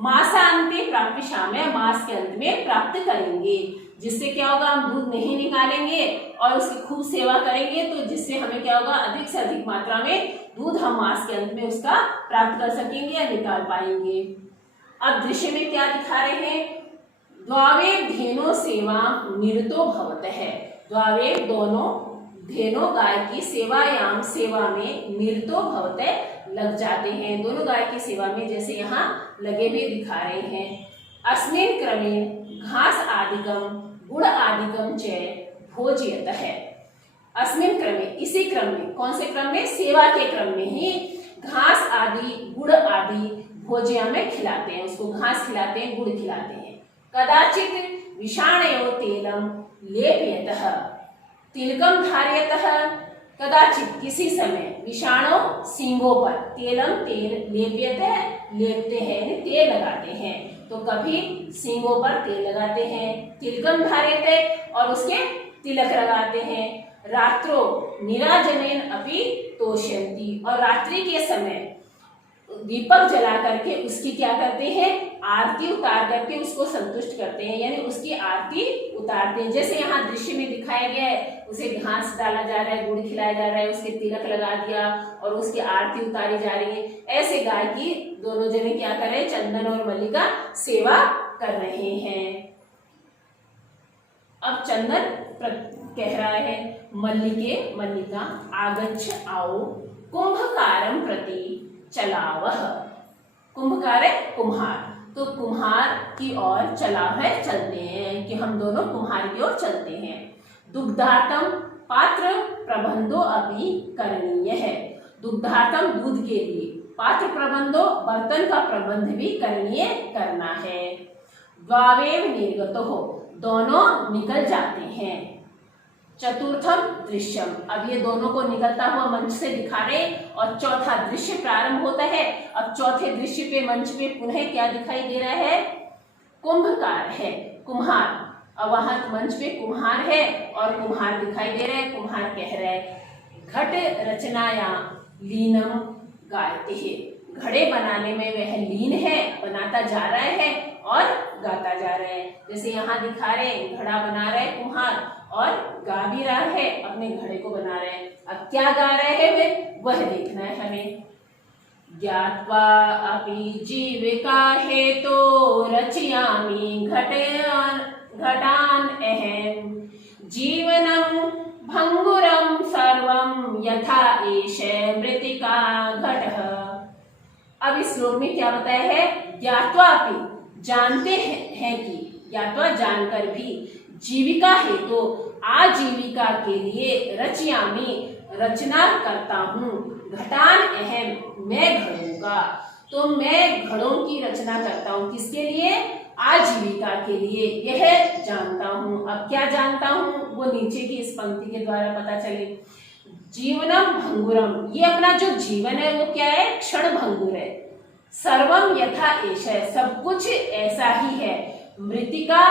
मासान्ते प्राप्यशामः मास के अंत में प्राप्त करेंगे। जिससे क्या होगा, हम दूध नहीं निकालेंगे और उसकी खूब सेवा करेंगे, तो जिससे हमें क्या होगा, अधिक से अधिक मात्रा में दूध हम मास के अंत में उसका प्राप्त कर सकेंगे या निकाल पाएंगे। अब दृश्य में क्या दिखा रहे हैं, द्वावे धेनो सेवा निरतो भवतः है, द्वावे दोनों धेनो गाय की सेवा में निरतो भवतः लग जाते हैं, दोनों गाय की सेवा में जैसे यहाँ लगे हुए दिखा रहे हैं। अस्मिन् क्रमेण घास आदिकम गुड़ आदिकम च भोज्यतः है। अस्मिन् क्रमे इसी क्रम में, कौन से क्रम में, सेवा के क्रम में ही घास आदि गुड़ आदि भोज्या में खिलाते हैं, उसको घास खिलाते हैं, गुड़ खिलाते हैं। कदाचित विषाणयो तेलम लेपयतः तिलकम धारयतः, कदाचित किसी समय विषाणु सींगों पर तेलम तेल लेपते हैं, तेल लगाते हैं, तो कभी सींगों पर तेल लगाते हैं, तिलकम धारयते और उसके तिलक लगाते हैं। रात्रो निराजनेन अपि तोषयन्ति, और रात्रि के समय दीपक जला करके उसकी क्या करते हैं, आरती उतार करके उसको संतुष्ट करते हैं, यानी उसकी आरती उतारते हैं। जैसे यहाँ दृश्य में दिखाया गया है, उसे घास डाला जा रहा है, गुड़ खिलाया जा रहा है, उसके तिलक लगा दिया और उसकी आरती उतारी जा रही है। ऐसे गाय की दोनों जने क्या कर रहे हैं, चंदन और मल्लिका सेवा कर रहे हैं। अब चंदन कह रहा है मल्लिका आगच्छ आओ कुंभकारं प्रति चलावः। कुंभकार है कुम्हार, तो कुम्हार की ओर चलाव है चलते हैं, कि हम दोनों कुम्हार की ओर चलते हैं। दुग्धार्थम पात्र प्रबंधो अपि करणीय है। दुग्धार्थम दूध के लिए, पात्र प्रबंधो बर्तन का प्रबंध भी करणीय करना है। द्वावेव निर्गतो हो, दोनों निकल जाते हैं। चतुर्थम दृश्यम, अब ये दोनों को निकलता हुआ मंच से दिखा रहे और चौथा दृश्य प्रारंभ होता है। अब चौथे दृश्य पे मंच पे पुनः क्या दिखाई दे रहा है? कुंभकार है, कुम्हार। अब वहां मंच पे कुम्हार है और कुम्हार दिखाई दे रहे हैं। कुम्हार कह रहे हैं घट रचनाया लीनम गायते है, घड़े बनाने में वह लीन है, बनाता जा रहा है और गाता जा रहा है। जैसे यहाँ दिखा रहे हैं घड़ा बना रहे हैं कुम्हार और गा भी रहा है, अपने घड़े को बना रहे हैं। अब क्या गा रहे हैं वे, वह देखना है हमें। ज्ञात्वा अपि जीविका हेतो रचयामि घटान अहम जीवनम भंगुरम सर्वम यथा एष मृतिका घटः। अब इस श्लोक में क्या बताया है? ज्ञात्वा अपि, जानते हैं कि, ज्ञात्वा जानकर भी, जीविका है तो आजीविका के लिए, रचयामि रचना करता हूँ, घटान अहम मैं घड़ों का, तो मैं घड़ों की रचना करता हूँ। किसके लिए? आजीविका के लिए, यह जानता हूँ। अब क्या जानता हूँ वो नीचे की इस पंक्ति के द्वारा पता चले। जीवनम भंगुरम, ये अपना जो जीवन है वो क्या है? क्षण भंगुर है। सर्वम यथा एष, सब कुछ ऐसा ही है। मृतिका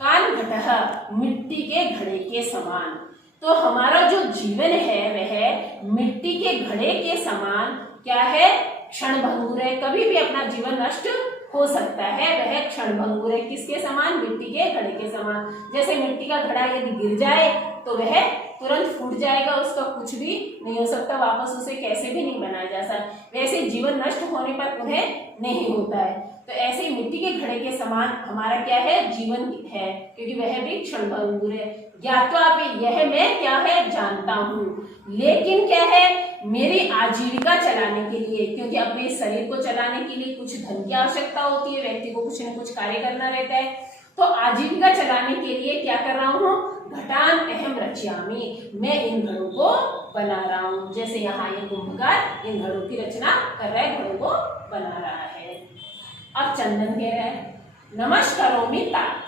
कान घटः, मिट्टी के घड़े के समान। तो हमारा जो जीवन है वह मिट्टी के घड़े के समान क्या है? क्षण भंगुर है। कभी भी अपना जीवन नष्ट हो सकता है, वह क्षण भंगुर है। किसके समान? मिट्टी के घड़े के समान। जैसे मिट्टी का घड़ा यदि गिर जाए तो वह तुरंत फूट जाएगा, उसका कुछ भी नहीं हो सकता, वापस उसे कैसे भी नहीं बनाया जा सकता। वैसे जीवन नष्ट होने पर पुनः नहीं होता है। तो ऐसे ही मिट्टी के घड़े के समान हमारा क्या है? जीवन है, क्योंकि वह भी क्षण भंगुर है। ज्ञात्वा भी, यह मैं क्या है? जानता हूँ। लेकिन क्या है? मेरी आजीविका चलाने के लिए, क्योंकि अपने शरीर को चलाने के लिए कुछ धन की आवश्यकता होती है, व्यक्ति को कुछ न कुछ कार्य करना रहता है। तो आजीविका चलाने के लिए क्या कर रहा हूँ? घटान अहम रचयामि, मैं इन घड़ों को बना रहा हूँ। जैसे यहाँ ये कुंभकार इन घड़ों की रचना कर रहा है, घड़ों को बना रहा है। अब चंदन कह रहा है नमस्कारोमि तात,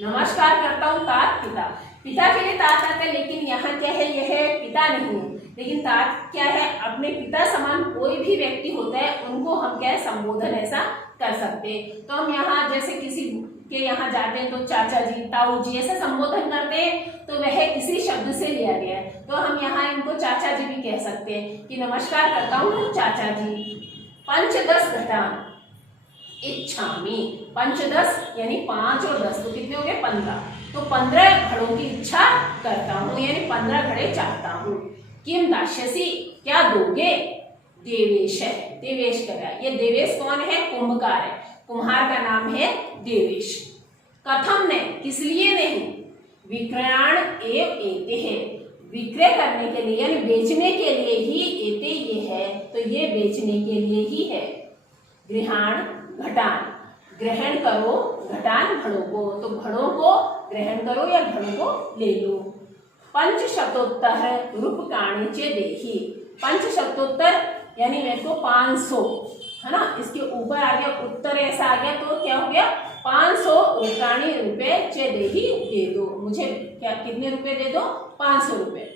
नमस्कार करता हूँ तात पिता। पिता के लिए तात आता है, लेकिन यहाँ क्या है? यह पिता नहीं है, लेकिन तात क्या है? अपने पिता समान कोई भी व्यक्ति होता है उनको हम क्या है? संबोधन ऐसा कर सकते हैं। तो हम यहाँ जैसे किसी के यहाँ जाते हैं तो चाचा जी, ताऊ जी ऐसा संबोधन करते हैं, तो वह इसी शब्द से लिया गया है। तो हम यहाँ इनको चाचा जी भी कह सकते हैं कि नमस्कार करता हूँ चाचा जी। पंचदश घटान इच्छामि, पंचदश यानी 5 और 10 तो कितने हो गए? 15। तो 15 घड़ों की इच्छा करता हूँ, यानी 15 घड़े चाहता हूँ। किम दास्यसि, क्या दोगे? देवेश है, देवेश कर रहा है। ये देवेश कौन है? कुंभकार है, कुम्हार का नाम है देवेश। कथम ने, किस लिए नहीं? विक्रयण एव एते है, विक्रय करने के लिए यानी बेचने के लिए ही एते ये है, तो ये बेचने के लिए ही है। गृहाण घटान, ग्रहण करो घटान घड़ों को, तो घड़ों को ग्रहण करो या घड़ों को ले लो। पंचशतोत्तर रूपकाणि च देहि, पंचशतोत्तर यानी मेरे को 500 है ना, इसके ऊपर आ गया उत्तर ऐसा आ गया तो क्या हो गया? 500 रूपकाणि रुपए च देहि, दे दो मुझे। क्या कितने रुपए दे दो? 500 रुपए।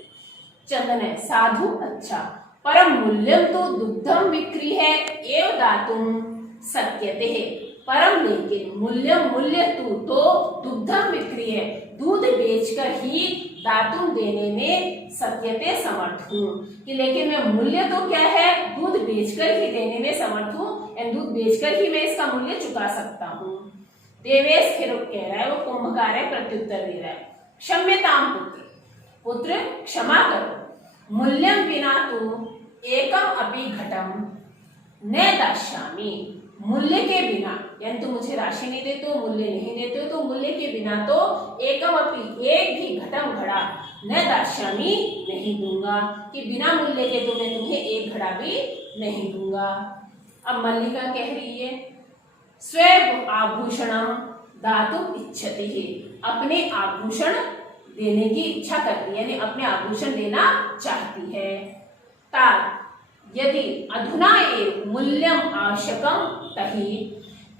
चंदन है साधु अच्छा, परम मूल्यम तो दुग्धम बिक्री है एवं दातुम सत्यते है। परम लेकिन मूल्यम मूल्य तो दुग्धम बिक्री है, दूध बेचकर ही दातुम देने में सत्यते समर्थ हूँ। कि लेकिन मैं मूल्य तो क्या है? दूध बेचकर ही देने में समर्थ हूँ, दूध बेचकर ही मैं इसका मूल्य चुका सकता हूँ। देवेश फिर कह रहा है, वो कुंभकार है, प्रत्युत्तर दे रहा है। क्षम्यताम पुत्र, पुत्र क्षमा करो। मूल्यम बिना तो एकम अपि घटम न दास्यामि, मूल्य के बिना यानी तो मुझे राशि नहीं देते हो, मूल्य नहीं देते हो, तो मूल्य के बिना तो एकम अपि एक भी घटम घड़ा न दास्यामि, नहीं दूंगा, कि बिना मूल्य के तो मैं तुम्हें एक घड़ा भी नहीं दूंगा। अब मल्लिका कह रही है स्वयं आभूषणम दातुम इच्छति है, अपने आभूषण देने की इच्छा करती है, यानी अपने आभूषण देना चाहती है। तात यदि अधुना एव मूल्यम आवश्यकम तहि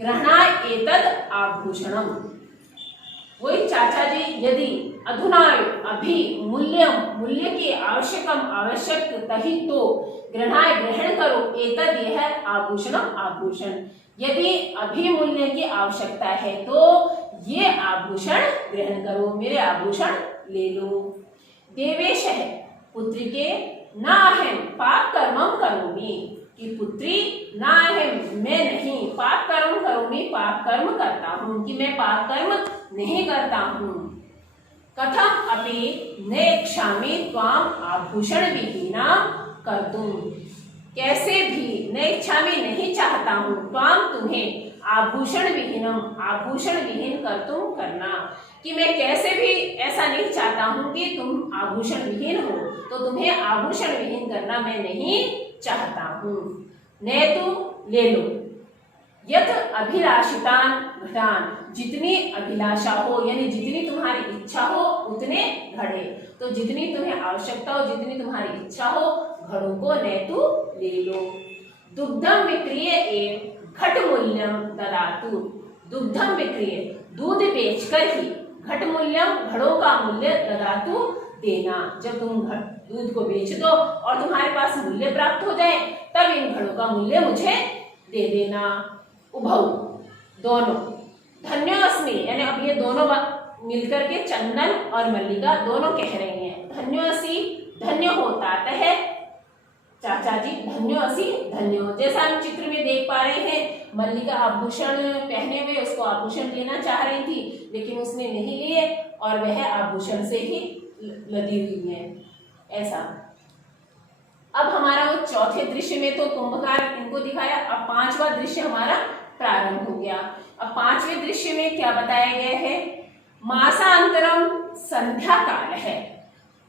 ग्रहणाय एतद आभूषणम। वही चाचा जी, यदि अधुना अभी मूल्य की आवश्यकम आवश्यक तहि तो ग्रहणाय ग्रहण करो एतद यह आभूषणम आभूषण। यदि अभी मूल्य की आवश्यकता है तो ये आभूषण ग्रहण करो, मेरे आभूषण ले लो। देवेश है पुत्री के ना अहम पाप कर्मम करोमि, कि पुत्री ना अहम मैं नहीं पाप कर्म करोमि, पाप कर्म करता हूँ, कि मैं पाप कर्म नहीं करता हूँ। कथम अपि न इच्छामि त्वाम आभूषण विहीना कर्तुम, कैसे भी न इच्छामि नहीं चाहता हूँ त्वाम तुम्हें आभूषण विहीनम आभूषण विहीन कर्तुम करना, कि मैं कैसे भी ऐसा नहीं चाहता हूँ कि तुम आभूषण विहीन हो, तो तुम्हें आभूषण विहीन करना मैं नहीं चाहता हूँ। न तो ले लो यथ अभिलाषितान घटान, जितनी अभिलाषा हो यानी जितनी तुम्हारी इच्छा हो उतने घड़े, तो जितनी तुम्हें आवश्यकता हो जितनी तुम्हारी इच्छा हो घड़ों को न तो ले लो। दुग्धम विक्रिय एवं घट मूल्यम ददातु, दुग्धम विक्रिय दूध बेचकर ही घट मूल्यम घड़ों का मूल्य ददातु देना, जब तुम दूध को बेच दो और तुम्हारे पास मूल्य प्राप्त हो जाए तब इन घड़ों का मूल्य मुझे दे देना। उभौ दोनों, धन्योस्मि यानी अब ये दोनों मिलकर के चंदन और मल्लिका दोनों कह रही हैं धन्योसी धन्य होता है चाचा जी, धन्योसी धन्यो। जैसा हम चित्र में देख पा रहे हैं मल्लिका आभूषण पहने हुए उसको आभूषण लेना चाह रही थी लेकिन उसने नहीं लिए और वह आभूषण से ही लदी हुई है। ऐसा अब हमारा वो चौथे दृश्य में तो कुंभकार इनको दिखाया, अब पांचवा दृश्य हमारा प्रारंभ हो गया। अब पांचवें दृश्य में क्या बताया गया है, मासांतरम संध्या काल है।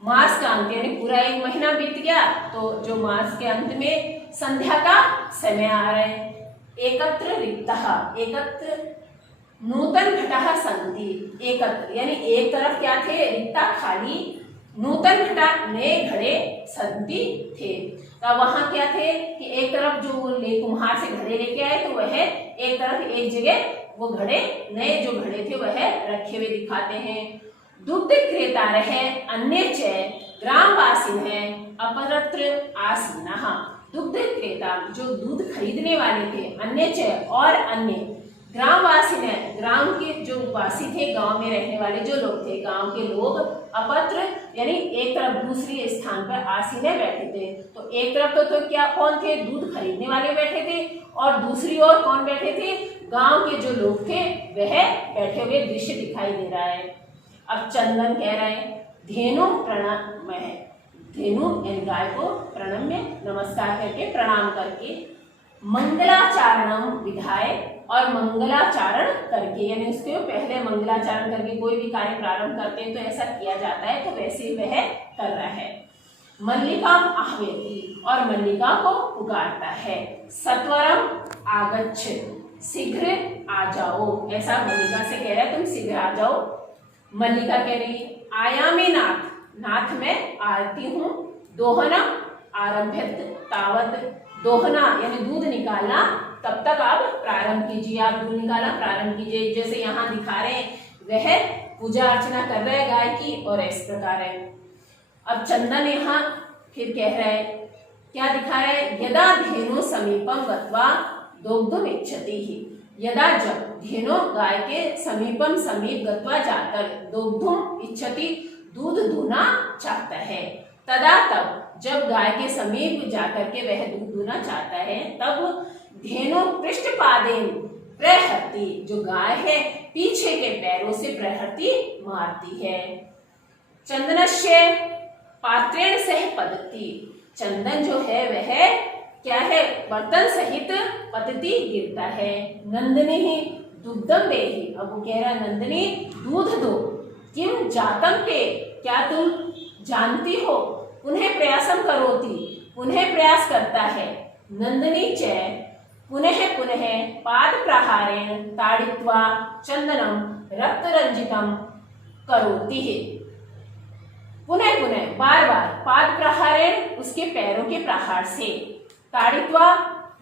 मास का अंत यानी पूरा एक महीना बीत गया तो जो मास के अंत में संध्या का समय आ रहा है। एकत्र रिक्तः एकत्र नूतन घटः सन्ति, एकत्र यानी एक तरफ क्या थे रिक्ता खाली, नूतन घटा नए घड़े सन्ति थे। तो वहां क्या थे कि एक तरफ जो कुम्हार से घड़े लेके आए तो वह एक तरफ एक जगह वो घड़े नए जो घड़े थे वह रखे हुए दिखाते हैं। दुग्ध क्रेता रहे अन्य च ग्रामवासी है अपरत्र आसीनः, दुग्ध क्रेता जो दूध खरीदने वाले थे अन्य च और अन्य ग्रामवासी ने ग्राम के जो वासी थे गांव में रहने वाले जो लोग थे गांव के लोग अपत्र यानी एक तरफ दूसरी स्थान पर आसीने बैठे थे। तो एक तरफ तो क्या कौन थे दूध खरीदने वाले बैठे थे और दूसरी ओर कौन बैठे थे गांव के जो लोग थे वह बैठे हुए दृश्य दिखाई दे रहा है। अब चंदन कह रहे हैं धेनु प्रणाम है, धेनु यानी गाय को प्रणम्य नमस्कार करके प्रणाम करके मंगलाचारणम विधाय और मंगलाचारण करके यानी उसके पहले मंगलाचारण करके कोई भी कार्य प्रारंभ करते हैं तो ऐसा किया जाता है तो वैसे वह कर रहा है। मल्लिका आह्वयति और मल्लिका को पुकारता है, सत्वरम आगच्छ शीघ्र आ जाओ, ऐसा मल्लिका से कह रहा है तुम शीघ्र आ जाओ। मल्लिका कह रही आयामी नाथ, नाथ में आती हूँ, दोहना आरंभित तावत, दोहना यानी दूध निकालना तब तक आप प्रारंभ कीजिए, आप दूध निकालना प्रारंभ कीजिए। जैसे यहाँ दिखा रहे हैं वह पूजा अर्चना कर रहे हैं गाय की और इस प्रकार है। अब चंदन यहाँ फिर कह रहे हैं क्या दिखा रहे हैं, यदा धेनु समीपम गत्वा दुग्धम इच्छति ही, यदा जब धेनु गाय के समीपम समीप गत्वा जाकर दुग्धम इच्छति दूध दूना चाहता है, तदा तब जब गाय के समीप जाकर के वह दूध दूना चाहता है तब धेनु पृष्ठपादेन प्रहरती, जो गाय है पीछे के पैरों से प्रहरती मारती है। चंदनस्य पात्रेण सह पतति, चंदन जो है वह क्या है बर्तन सहित पतति गिरता है। नंदिनी ही दुग्धम देहि, अब वो कह रहा है नंदिनी दूध दो, किम जातम पे क्या तुम जानती हो, पुनः प्रयासम करोति, पुनः प्रयास करता है। नंदिनी च पुनः पुनः पाद प्रहारेण ताड़ित्वा चंदनम रक्तरंजितम करोति है। पुनः पुनः बार बार पाद प्रहारेण उसके पैरों के प्रहार से, ताड़ित्वा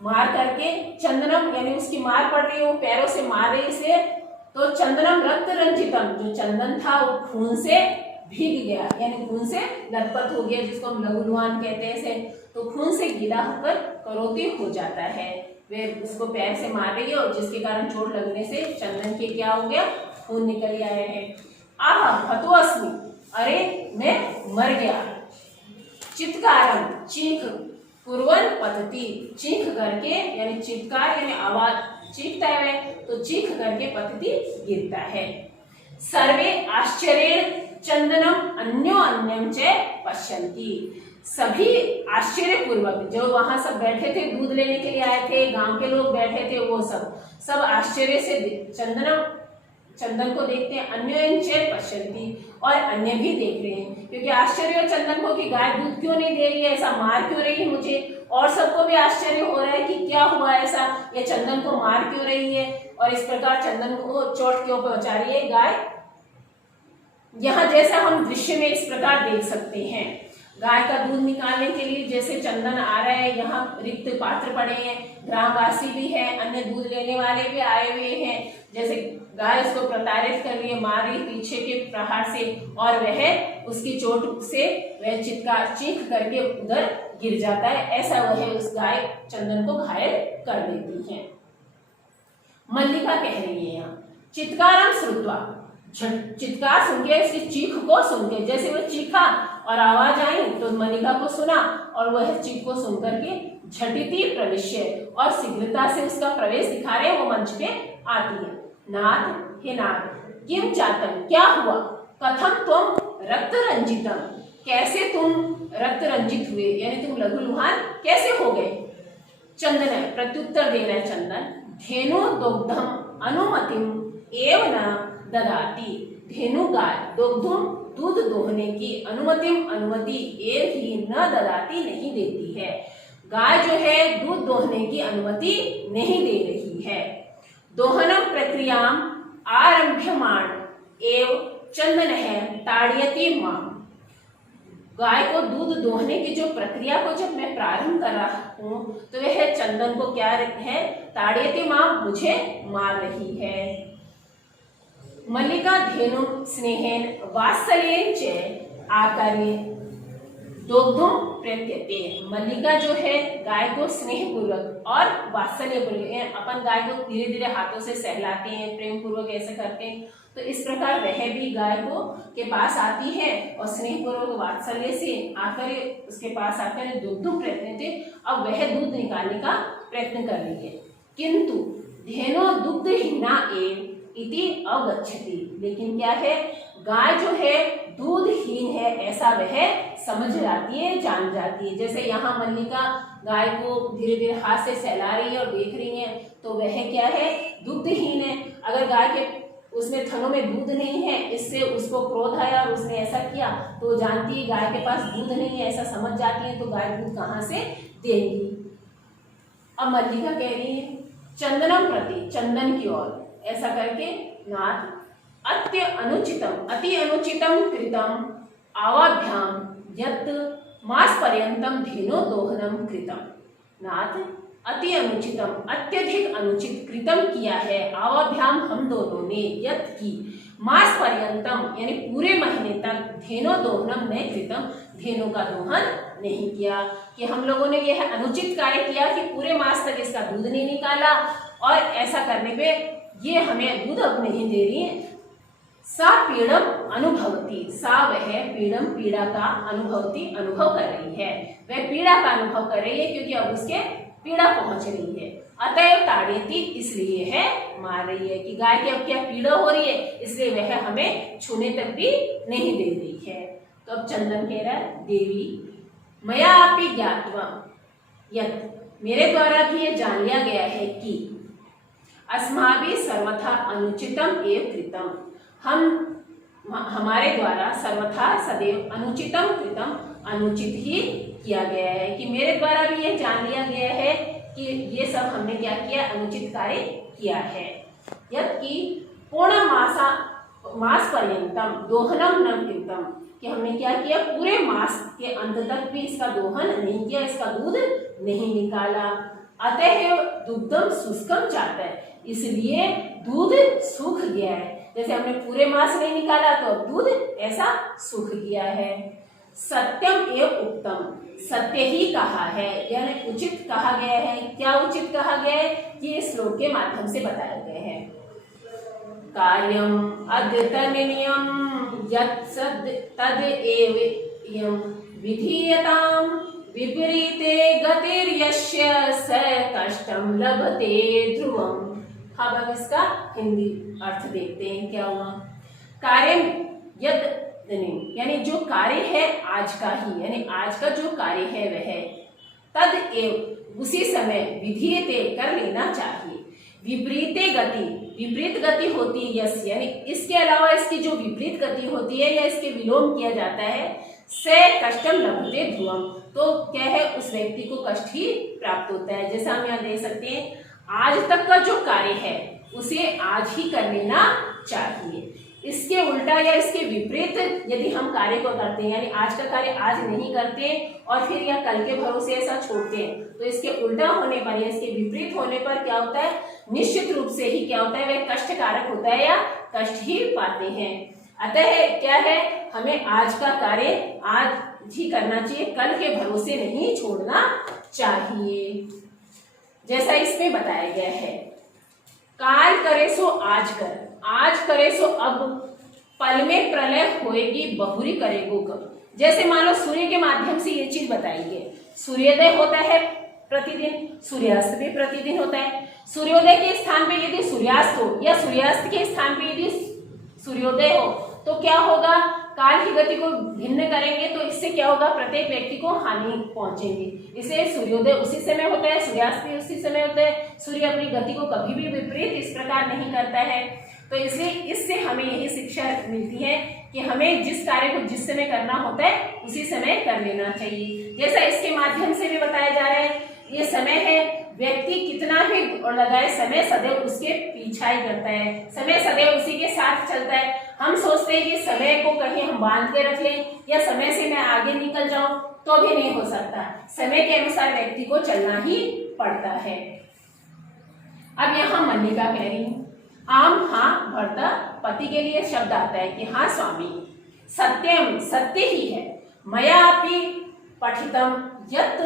मार करके, चंदनम यानी उसकी मार पड़ रही है, वो पैरों से मार रही से, तो चंदनम रक्त रंजितम, जो चंदन था वो खून से भीग गया, यानी खून से लथपथ हो गया, जिसको हम लहूलुहान कहते हैं से, तो खून से गीला होकर करोति हो जाता है। वे उसको पैर से मार रही है और जिसके कारण चोट लगने से चंदन के क्या हो गया, खून निकल आया है। आह हतोस्मि, अरे मैं मर गया। चित्कारम, चीख, कुर्वन पतति, चीख करके, यानी चित्कार यानी आवाज, चीखता है तो चीख करके पतति गिरता है। सर्वे आश्चर्य चंदनम अन्यो अन्यम च पश्यन्ति, सभी आश्चर्यपूर्वक, जो वहां सब बैठे थे, दूध लेने के लिए आए थे, गांव के लोग बैठे थे, वो सब आश्चर्य से चंदन को देखते हैं। अन्य पश्यन्ति, और अन्य भी देख रहे हैं, क्योंकि आश्चर्य और चंदन को कि गाय दूध क्यों नहीं दे रही है, ऐसा मार क्यों रही है मुझे, और सबको भी आश्चर्य हो रहा है कि क्या हुआ ऐसा, ये चंदन को मार क्यों रही है और इस प्रकार चंदन को चोट क्यों पहुंचा रही है गाय। यहाँ जैसा हम दृश्य में इस प्रकार देख सकते हैं, गाय का दूध निकालने के लिए जैसे चंदन आ रहा है, यहाँ रिक्त पात्र पड़े हैं, ग्रामवासी भी है, अन्य दूध लेने वाले भी आए हुए हैं, जैसे गाय उसको प्रताड़ित कर रही है, मार रही पीछे के प्रहार से, और वह उसकी चोट से वह चीख करके उधर गिर जाता है, ऐसा वह उस गाय चंदन को घायल कर देती है। मल्लिका कह रही है यहाँ, चित्कारम श्रुत्वा, चित्कार सुन के, इसकी चीख को सुन के, जैसे वो चीखा और आवाज आई तो मल्लिका को सुना, और वह चीख को सुन करके झटिति प्रविश्य, और शीघ्रता से उसका प्रवेश दिखा रहे वो मंच पे आती है। नाथ, हे नाथ, किम चातम, क्या हुआ, कथम तुम रक्त रंजितम, कैसे तुम रक्त रंजित हुए, यानी तुम लघुलुहान कैसे हो गए। चंदन प्रत्युत्तर दे रहा है चंदन, धेनु दुग्धम अनुमतिम एव न ददाति, धेनु गाय दुग्धम दूध दोहने की अनुमति एक ही न ददाती, नहीं देती है। गाय जो है दूध दोहने की अनुमति नहीं दे रही है। दोहनम प्रक्रियाम आरभ्यमाण एव चंदन है ताड़यति मां, गाय को दूध दोहने की जो प्रक्रिया को जब मैं प्रारंभ कर रहा हूं तो वह चंदन को क्या है, ताड़यति मां, मुझे मार रही है। मल्लिका धेनु स्नेहेन वात्सल्येन च आकार्ये दुग्धम प्रत्यते, मल्लिका जो है गाय को स्नेह पूर्वक और वात्सल्य पूर्वक, अपन गाय को धीरे धीरे हाथों से सहलाते हैं, प्रेम पूर्वक ऐसे करते हैं, तो इस प्रकार वह भी गाय को के पास आती है और स्नेह पूर्वक वात्सल्य से आकर उसके पास आकर दुग्धम प्रत्यते, अब वह दूध निकालने का प्रयत्न कर रही है। किंतु धेनो दुग्धहीना एव इति अवगच्छति, लेकिन क्या है, गाय जो है दूधहीन है ऐसा वह समझ जाती है, जान जाती है। जैसे यहाँ मल्लिका गाय को धीरे धीरे हाथ से सहला रही है और देख रही है, तो वह क्या है, दुग्धहीन है। अगर गाय के उसमें थनों में दूध नहीं है, इससे उसको क्रोध आया और उसने ऐसा किया, तो जानती है गाय के पास दूध नहीं है, ऐसा समझ जाती है, तो गाय दूध कहाँ से देगी। अब मल्लिका कह रही है चंदनम प्रति, चंदन की ओर, ऐसा करके नाथ अति अनुचितम कृतम आवाभ्याम यत् मास पर्यंतम धेनो दोहनम कृतम, नाथ अति अनुचितम, अत्यधिक अनुचित कृतम किया है, आवाभ्याम हम दोनों ने, यत् की, मास पर्यंतम यानी पूरे महीने तक, धेनो दोहनम न कृतम, धेनु का दोहन नहीं किया, कि हम लोगों ने यह अनुचित कार्य किया कि पूरे मास तक इसका दूध नहीं निकाला, और ऐसा करने पे ये हमें दूध अब नहीं दे रही है। सा पीड़म अनुभवती, सा वह पीड़म पीड़ा का अनुभवती अनुभव कर रही है, वह पीड़ा का अनुभव कर रही है क्योंकि अब उसके पीड़ा पहुंच रही है। अतएव ताड़यति, इसलिए है मार रही है कि गाय की अब क्या पीड़ा हो रही है, इसलिए वह हमें छूने तक भी नहीं दे रही है। तो अब चंदन कह रहा है देवी मया अपि ज्ञात्वा यत्, मेरे द्वारा भी ये जान लिया गया है कि अस्माभिः सर्वथा अनुचितम एव कृतम, हम हमारे द्वारा सर्वथा सदैव अनुचितम कृतम, अनुचित ही किया गया है, कि मेरे द्वारा भी ये जान लिया गया है कि ये सब हमने क्या किया, अनुचित कार्य किया है। यदि पूर्ण मास पर्यंतम दोहनम न कृतम, कि हमने क्या किया, पूरे मास के अंत तक भी इसका दोहन नहीं किया, इसका दूध नहीं निकाला। अतः दुग्धम शुष्कम जाता है, इसलिए दूध सूख गया है। जैसे हमने पूरे मास नहीं निकाला तो अब दूध ऐसा सूख गया है। सत्यम एवं उत्तम, सत्य ही कहा है, यानी उचित कहा गया है। क्या उचित कहा गया है, ये श्लोक के माध्यम से बताया गया है। कार्यम अद्यतनियम यत् तद एव यम विधीयताम, विपरीते गतिर्यस्य स कष्टम लभते ध्रुवम। अब इसका हिंदी अर्थ देखते हैं क्या हुआ। कार्य यद यानी जो कार्य है आज का ही, यानी आज का जो कार्य है वह तद एव उसी समय विधीयते कर लेना चाहिए। विपरीते गति, विपरीत गति होती है यस, यानी इसके अलावा इसकी जो विपरीत गति होती है या इसके विलोम किया जाता है, से कष्टम लभते ध्रुवम, तो क्या है, उस व्यक्ति को कष्ट ही प्राप्त होता है। जैसा हम यहाँ देख सकते हैं, आज तक का जो कार्य है उसे आज ही कर लेना चाहिए। इसके उल्टा या इसके विपरीत यदि हम कार्य को करते हैं, यानी आज का कार्य आज नहीं करते और फिर या कल के भरोसे ऐसा छोड़ते हैं, तो इसके उल्टा होने पर या इसके विपरीत होने पर क्या होता है, निश्चित रूप से ही क्या होता है, वह कष्टकारक होता है या कष्ट ही पाते हैं। अतः क्या है, हमें आज का कार्य आज ही करना चाहिए, कल के भरोसे नहीं छोड़ना चाहिए। जैसा इसमें बताया गया है, काल करे सो आज कर, आज करे सो अब, पल में प्रलय होएगी बहुरी करेगो कब। जैसे मान लो सूर्य के माध्यम से ये चीज बताई है, सूर्योदय होता है प्रतिदिन, सूर्यास्त भी प्रतिदिन होता है। सूर्योदय के स्थान पे यदि सूर्यास्त हो या सूर्यास्त के स्थान पे यदि सूर्योदय हो तो क्या होगा, काल की गति को भिन्न करेंगे तो इससे क्या होगा, प्रत्येक व्यक्ति को हानि पहुंचेगी। इसे सूर्योदय उसी समय होता है, सूर्यास्त भी उसी समय होता है। सूर्य अपनी गति को कभी भी विपरीत इस प्रकार नहीं करता है। तो इसलिए इससे हमें यही शिक्षा मिलती है कि हमें जिस कार्य को जिस समय करना होता है उसी समय कर लेना चाहिए। जैसा इसके माध्यम से भी बताया जा रहा है, ये समय है, व्यक्ति कितना भी और लगाए, समय सदैव उसके पीछा ही करता है, समय सदैव उसी के साथ चलता है। हम सोचते हैं कि समय को कहीं हम बांध के रख लें या समय से मैं आगे निकल जाऊं, तो भी नहीं हो सकता। समय के अनुसार व्यक्ति को चलना ही पड़ता है। अब यहाँ मल्लिका कह रही हूं, आम हाँ भरता पति के लिए शब्द आता है कि हाँ स्वामी, सत्यम सत्य ही है, मया अपि पठितम यत्,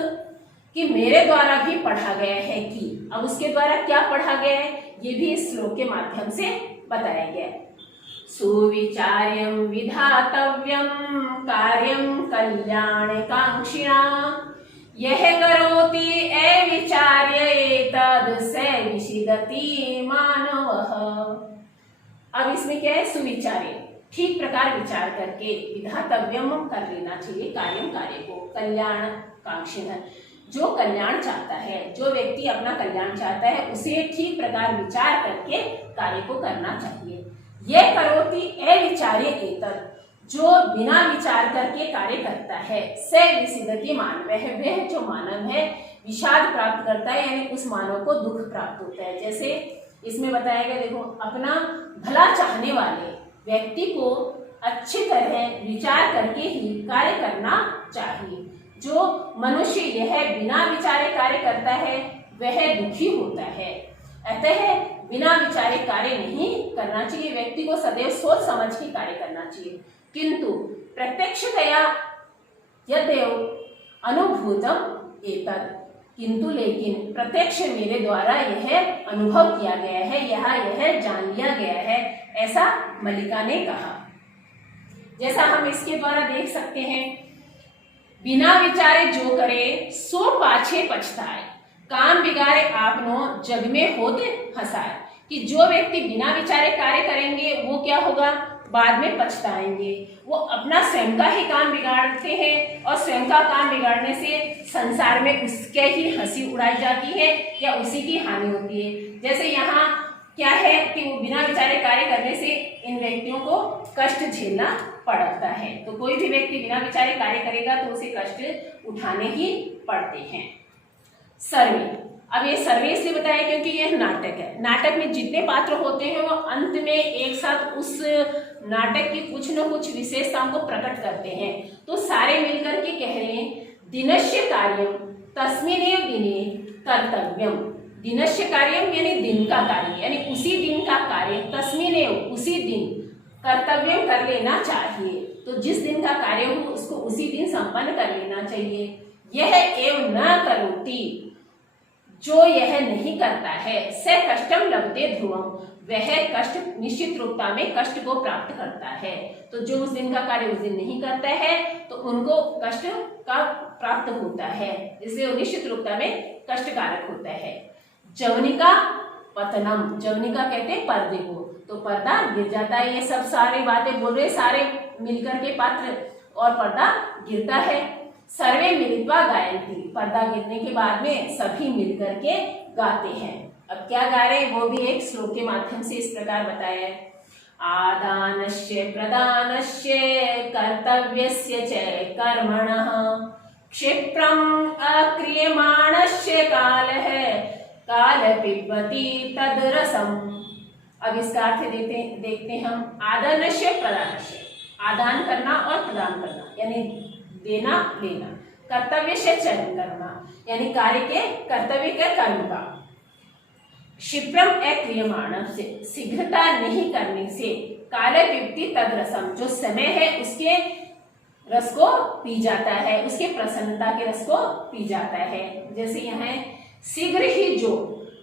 कि मेरे द्वारा भी पढ़ा गया है कि। अब उसके द्वारा क्या पढ़ा गया है ये भी इस श्लोक के माध्यम से बताया गया है। सुविचार्यं विधातव्यं कार्यं कल्याणकांक्षिणा, यह करोति अविचार्य एतद् स विषिदति मानवः। अब इसमें क्या है, सुविचार्य, ठीक प्रकार विचार करके, विधातव्यम कर लेना चाहिए, कार्यम कार्य को, कल्याणकांक्षिणः जो कल्याण चाहता है, जो व्यक्ति अपना कल्याण चाहता है उसे ठीक प्रकार विचार करके कार्य को करना चाहिए। यह करोति अविचार्य एतद्, जो बिना विचार करके कार्य करता है, स विषिदति मानवः, वह जो मानव है विषाद प्राप्त करता है, यानी उस मानव को दुख प्राप्त होता है। जैसे इसमें बताया गया, देखो, अपना भला चाहने वाले व्यक्ति को अच्छी तरह विचार करके ही कार्य करना चाहिए। जो मनुष्य यह बिना विचारे कार्य करता है वह दुखी होता है। अतः बिना विचारे कार्य नहीं करना चाहिए, व्यक्ति को सदैव सोच समझ के कार्य करना चाहिए। किंतु प्रत्यक्षतया यद्यव अनुभूतम एतद्, किंतु लेकिन प्रत्यक्ष मेरे द्वारा यह अनुभव किया गया है, यह जान लिया गया है, ऐसा मल्लिका ने कहा। जैसा हम इसके द्वारा देख सकते हैं, बिना विचारे जो करे सो पाछे पछताए, काम बिगाड़े आपनो जग में होत हंसाए, कि जो व्यक्ति बिना विचारे कार्य करेंगे वो क्या होगा, बाद में पछताएंगे। वो अपना स्वयं का ही काम बिगाड़ते हैं और स्वयं का काम बिगाड़ने से संसार में उसके ही हंसी उड़ाई जाती है या उसी की हानि होती है। जैसे यहाँ क्या है कि वो बिना विचारे कार्य करने से इन व्यक्तियों को कष्ट झेलना पड़ता है। तो कोई भी व्यक्ति बिना विचारे कार्य करेगा तो उसे कष्ट उठाने ही पड़ते हैं। सर्वे, अब ये सर्वे इसलिए बताया क्योंकि यह नाटक है। नाटक में जितने पात्र होते हैं वो अंत में एक साथ उस नाटक की कुछ न कुछ विशेषताओं को प्रकट करते हैं। तो सारे मिलकर के कह रहे हैं दिनस्य कार्यम तस्मिनेव दिने कर्तव्यम। दिनस्य कार्यम यानी दिन का कार्य, यानी उसी दिन का कार्य, तस्मिनेव उसी दिन, कर्तव्यम कर लेना चाहिए। तो जिस दिन का कार्य हो उसको उसी दिन संपन्न कर लेना चाहिए। यह एव न करोति, जो यह नहीं करता है, स कष्टम लभते ध्रुवम, वह कष्ट निश्चित रूपता में कष्ट को प्राप्त करता है। तो जो उस दिन का कार्य उस दिन नहीं करता है तो उनको कष्ट का प्राप्त होता है, इसलिए वो निश्चित रूपता में कष्टकारक होता है। जवनिका पतनम, जवनिका कहते हैं पर्दे को, तो पर्दा गिर जाता है। ये सब सारी बातें बोल रहे सारे मिलकर के पात्र, और पर्दा गिरता है। सर्वे मिलित्वा गायन्ति, पर्दा गिरने के बाद में सभी मिलकर के गाते हैं। अब क्या गा रहे हैं वो भी एक श्लोक के माध्यम से इस प्रकार बताया है। आदानस्य प्रदानस्य कर्तव्यस्य च कर्मणः क्षिप्रम् अक्रियमाणस्य कालः काल पिबति तद्रसम्। अब इसका अर्थ देखते हैं हम। आदानस्य प्रदानस्य, आदान करना और प्रदान करना यानी देना लेना। कर्तव्य से चयन करना यानी कार्य के कर्तव्य के कर्म का। क्षिप्रम अक्रियमाण से, शीघ्रता नहीं करने से। काले पिबति तद्रसम, जो समय है उसके रस को पी जाता है, उसके प्रसन्नता के रस को पी जाता है। जैसे यहाँ शीघ्र ही जो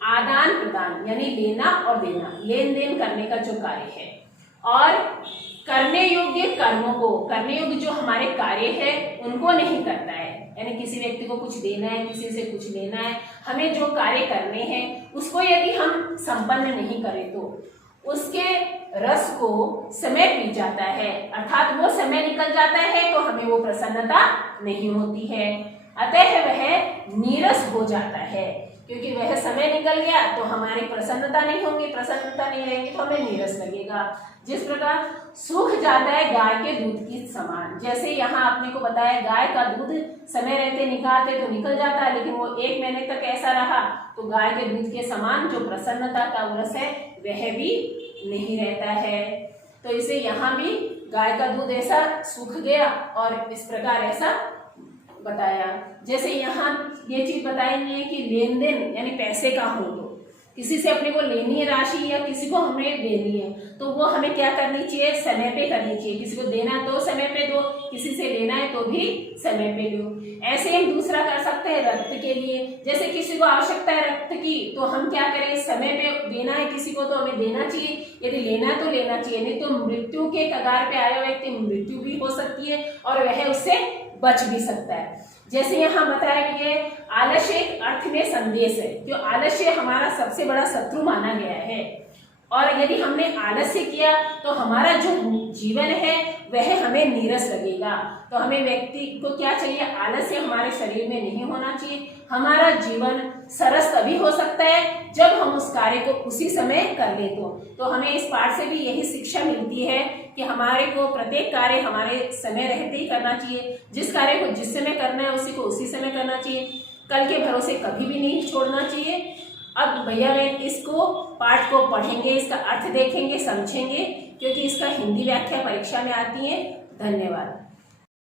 आदान प्रदान यानी लेना और देना, लेन देन करने का जो कार्य है, और करने योग्य कर्मों को, करने योग्य जो हमारे कार्य है उनको नहीं करता है, यानी किसी व्यक्ति को कुछ देना है, किसी से कुछ लेना है, हमें जो कार्य करने हैं उसको यदि हम संपन्न नहीं करें तो उसके रस को समय पी जाता है, अर्थात वो समय निकल जाता है तो हमें वो प्रसन्नता नहीं होती है। अतः वह नीरस हो जाता है, क्योंकि वह समय निकल गया तो हमारी प्रसन्नता नहीं होगी, प्रसन्नता नहीं रहेगी तो हमें नीरस लगेगा। जिस प्रकार सूख जाता है गाय के दूध की समान। जैसे यहाँ आपने को बताया गाय का दूध समय रहते निकालते तो निकल जाता है, लेकिन वो 1 महीने तक ऐसा रहा तो गाय के दूध के समान जो प्रसन्नता का रस है वह भी नहीं रहता है। तो इसे यहाँ भी गाय का दूध ऐसा सूख गया और इस प्रकार ऐसा बताया। जैसे यहाँ ये चीज बताई है कि लेन देन यानी पैसे का हो, तो किसी से अपने को लेनी है राशि या किसी को हमें देनी है तो वो हमें क्या करनी चाहिए, समय पे करनी चाहिए। किसी को देना है तो समय पे दो, किसी से लेना है तो भी समय पे दो। ऐसे हम दूसरा कर सकते हैं रक्त के लिए। जैसे किसी को आवश्यकता है रक्त की तो हम क्या करें, समय पे देना है किसी को तो हमें देना चाहिए, यदि लेना है तो लेना चाहिए, नहीं तो मृत्यु के कगार पे आया व्यक्ति मृत्यु भी हो सकती है और वह उससे बच भी सकता है। जैसे यहाँ बताया गया है आलस्य एक अर्थ में संदेश है, जो आलस्य हमारा सबसे बड़ा शत्रु माना गया है, और यदि हमने आलस्य किया तो हमारा जो जीवन है वह हमें नीरस लगेगा। तो हमें व्यक्ति को क्या चाहिए, आलस्य हमारे शरीर में नहीं होना चाहिए। हमारा जीवन सरस तभी हो सकता है जब हम उस कार्य को उसी समय कर ले। तो हमें इस पाठ से भी यही शिक्षा मिलती है कि हमारे को प्रत्येक कार्य हमारे समय रहते ही करना चाहिए। जिस कार्य को जिस समय करना है उसी को उसी समय करना चाहिए। कल के भरोसे कभी भी नहीं छोड़ना चाहिए। अब भैया मैं इसको पाठ को पढ़ेंगे, इसका अर्थ देखेंगे, समझेंगे, क्योंकि इसका हिंदी व्याख्या परीक्षा में आती है। धन्यवाद।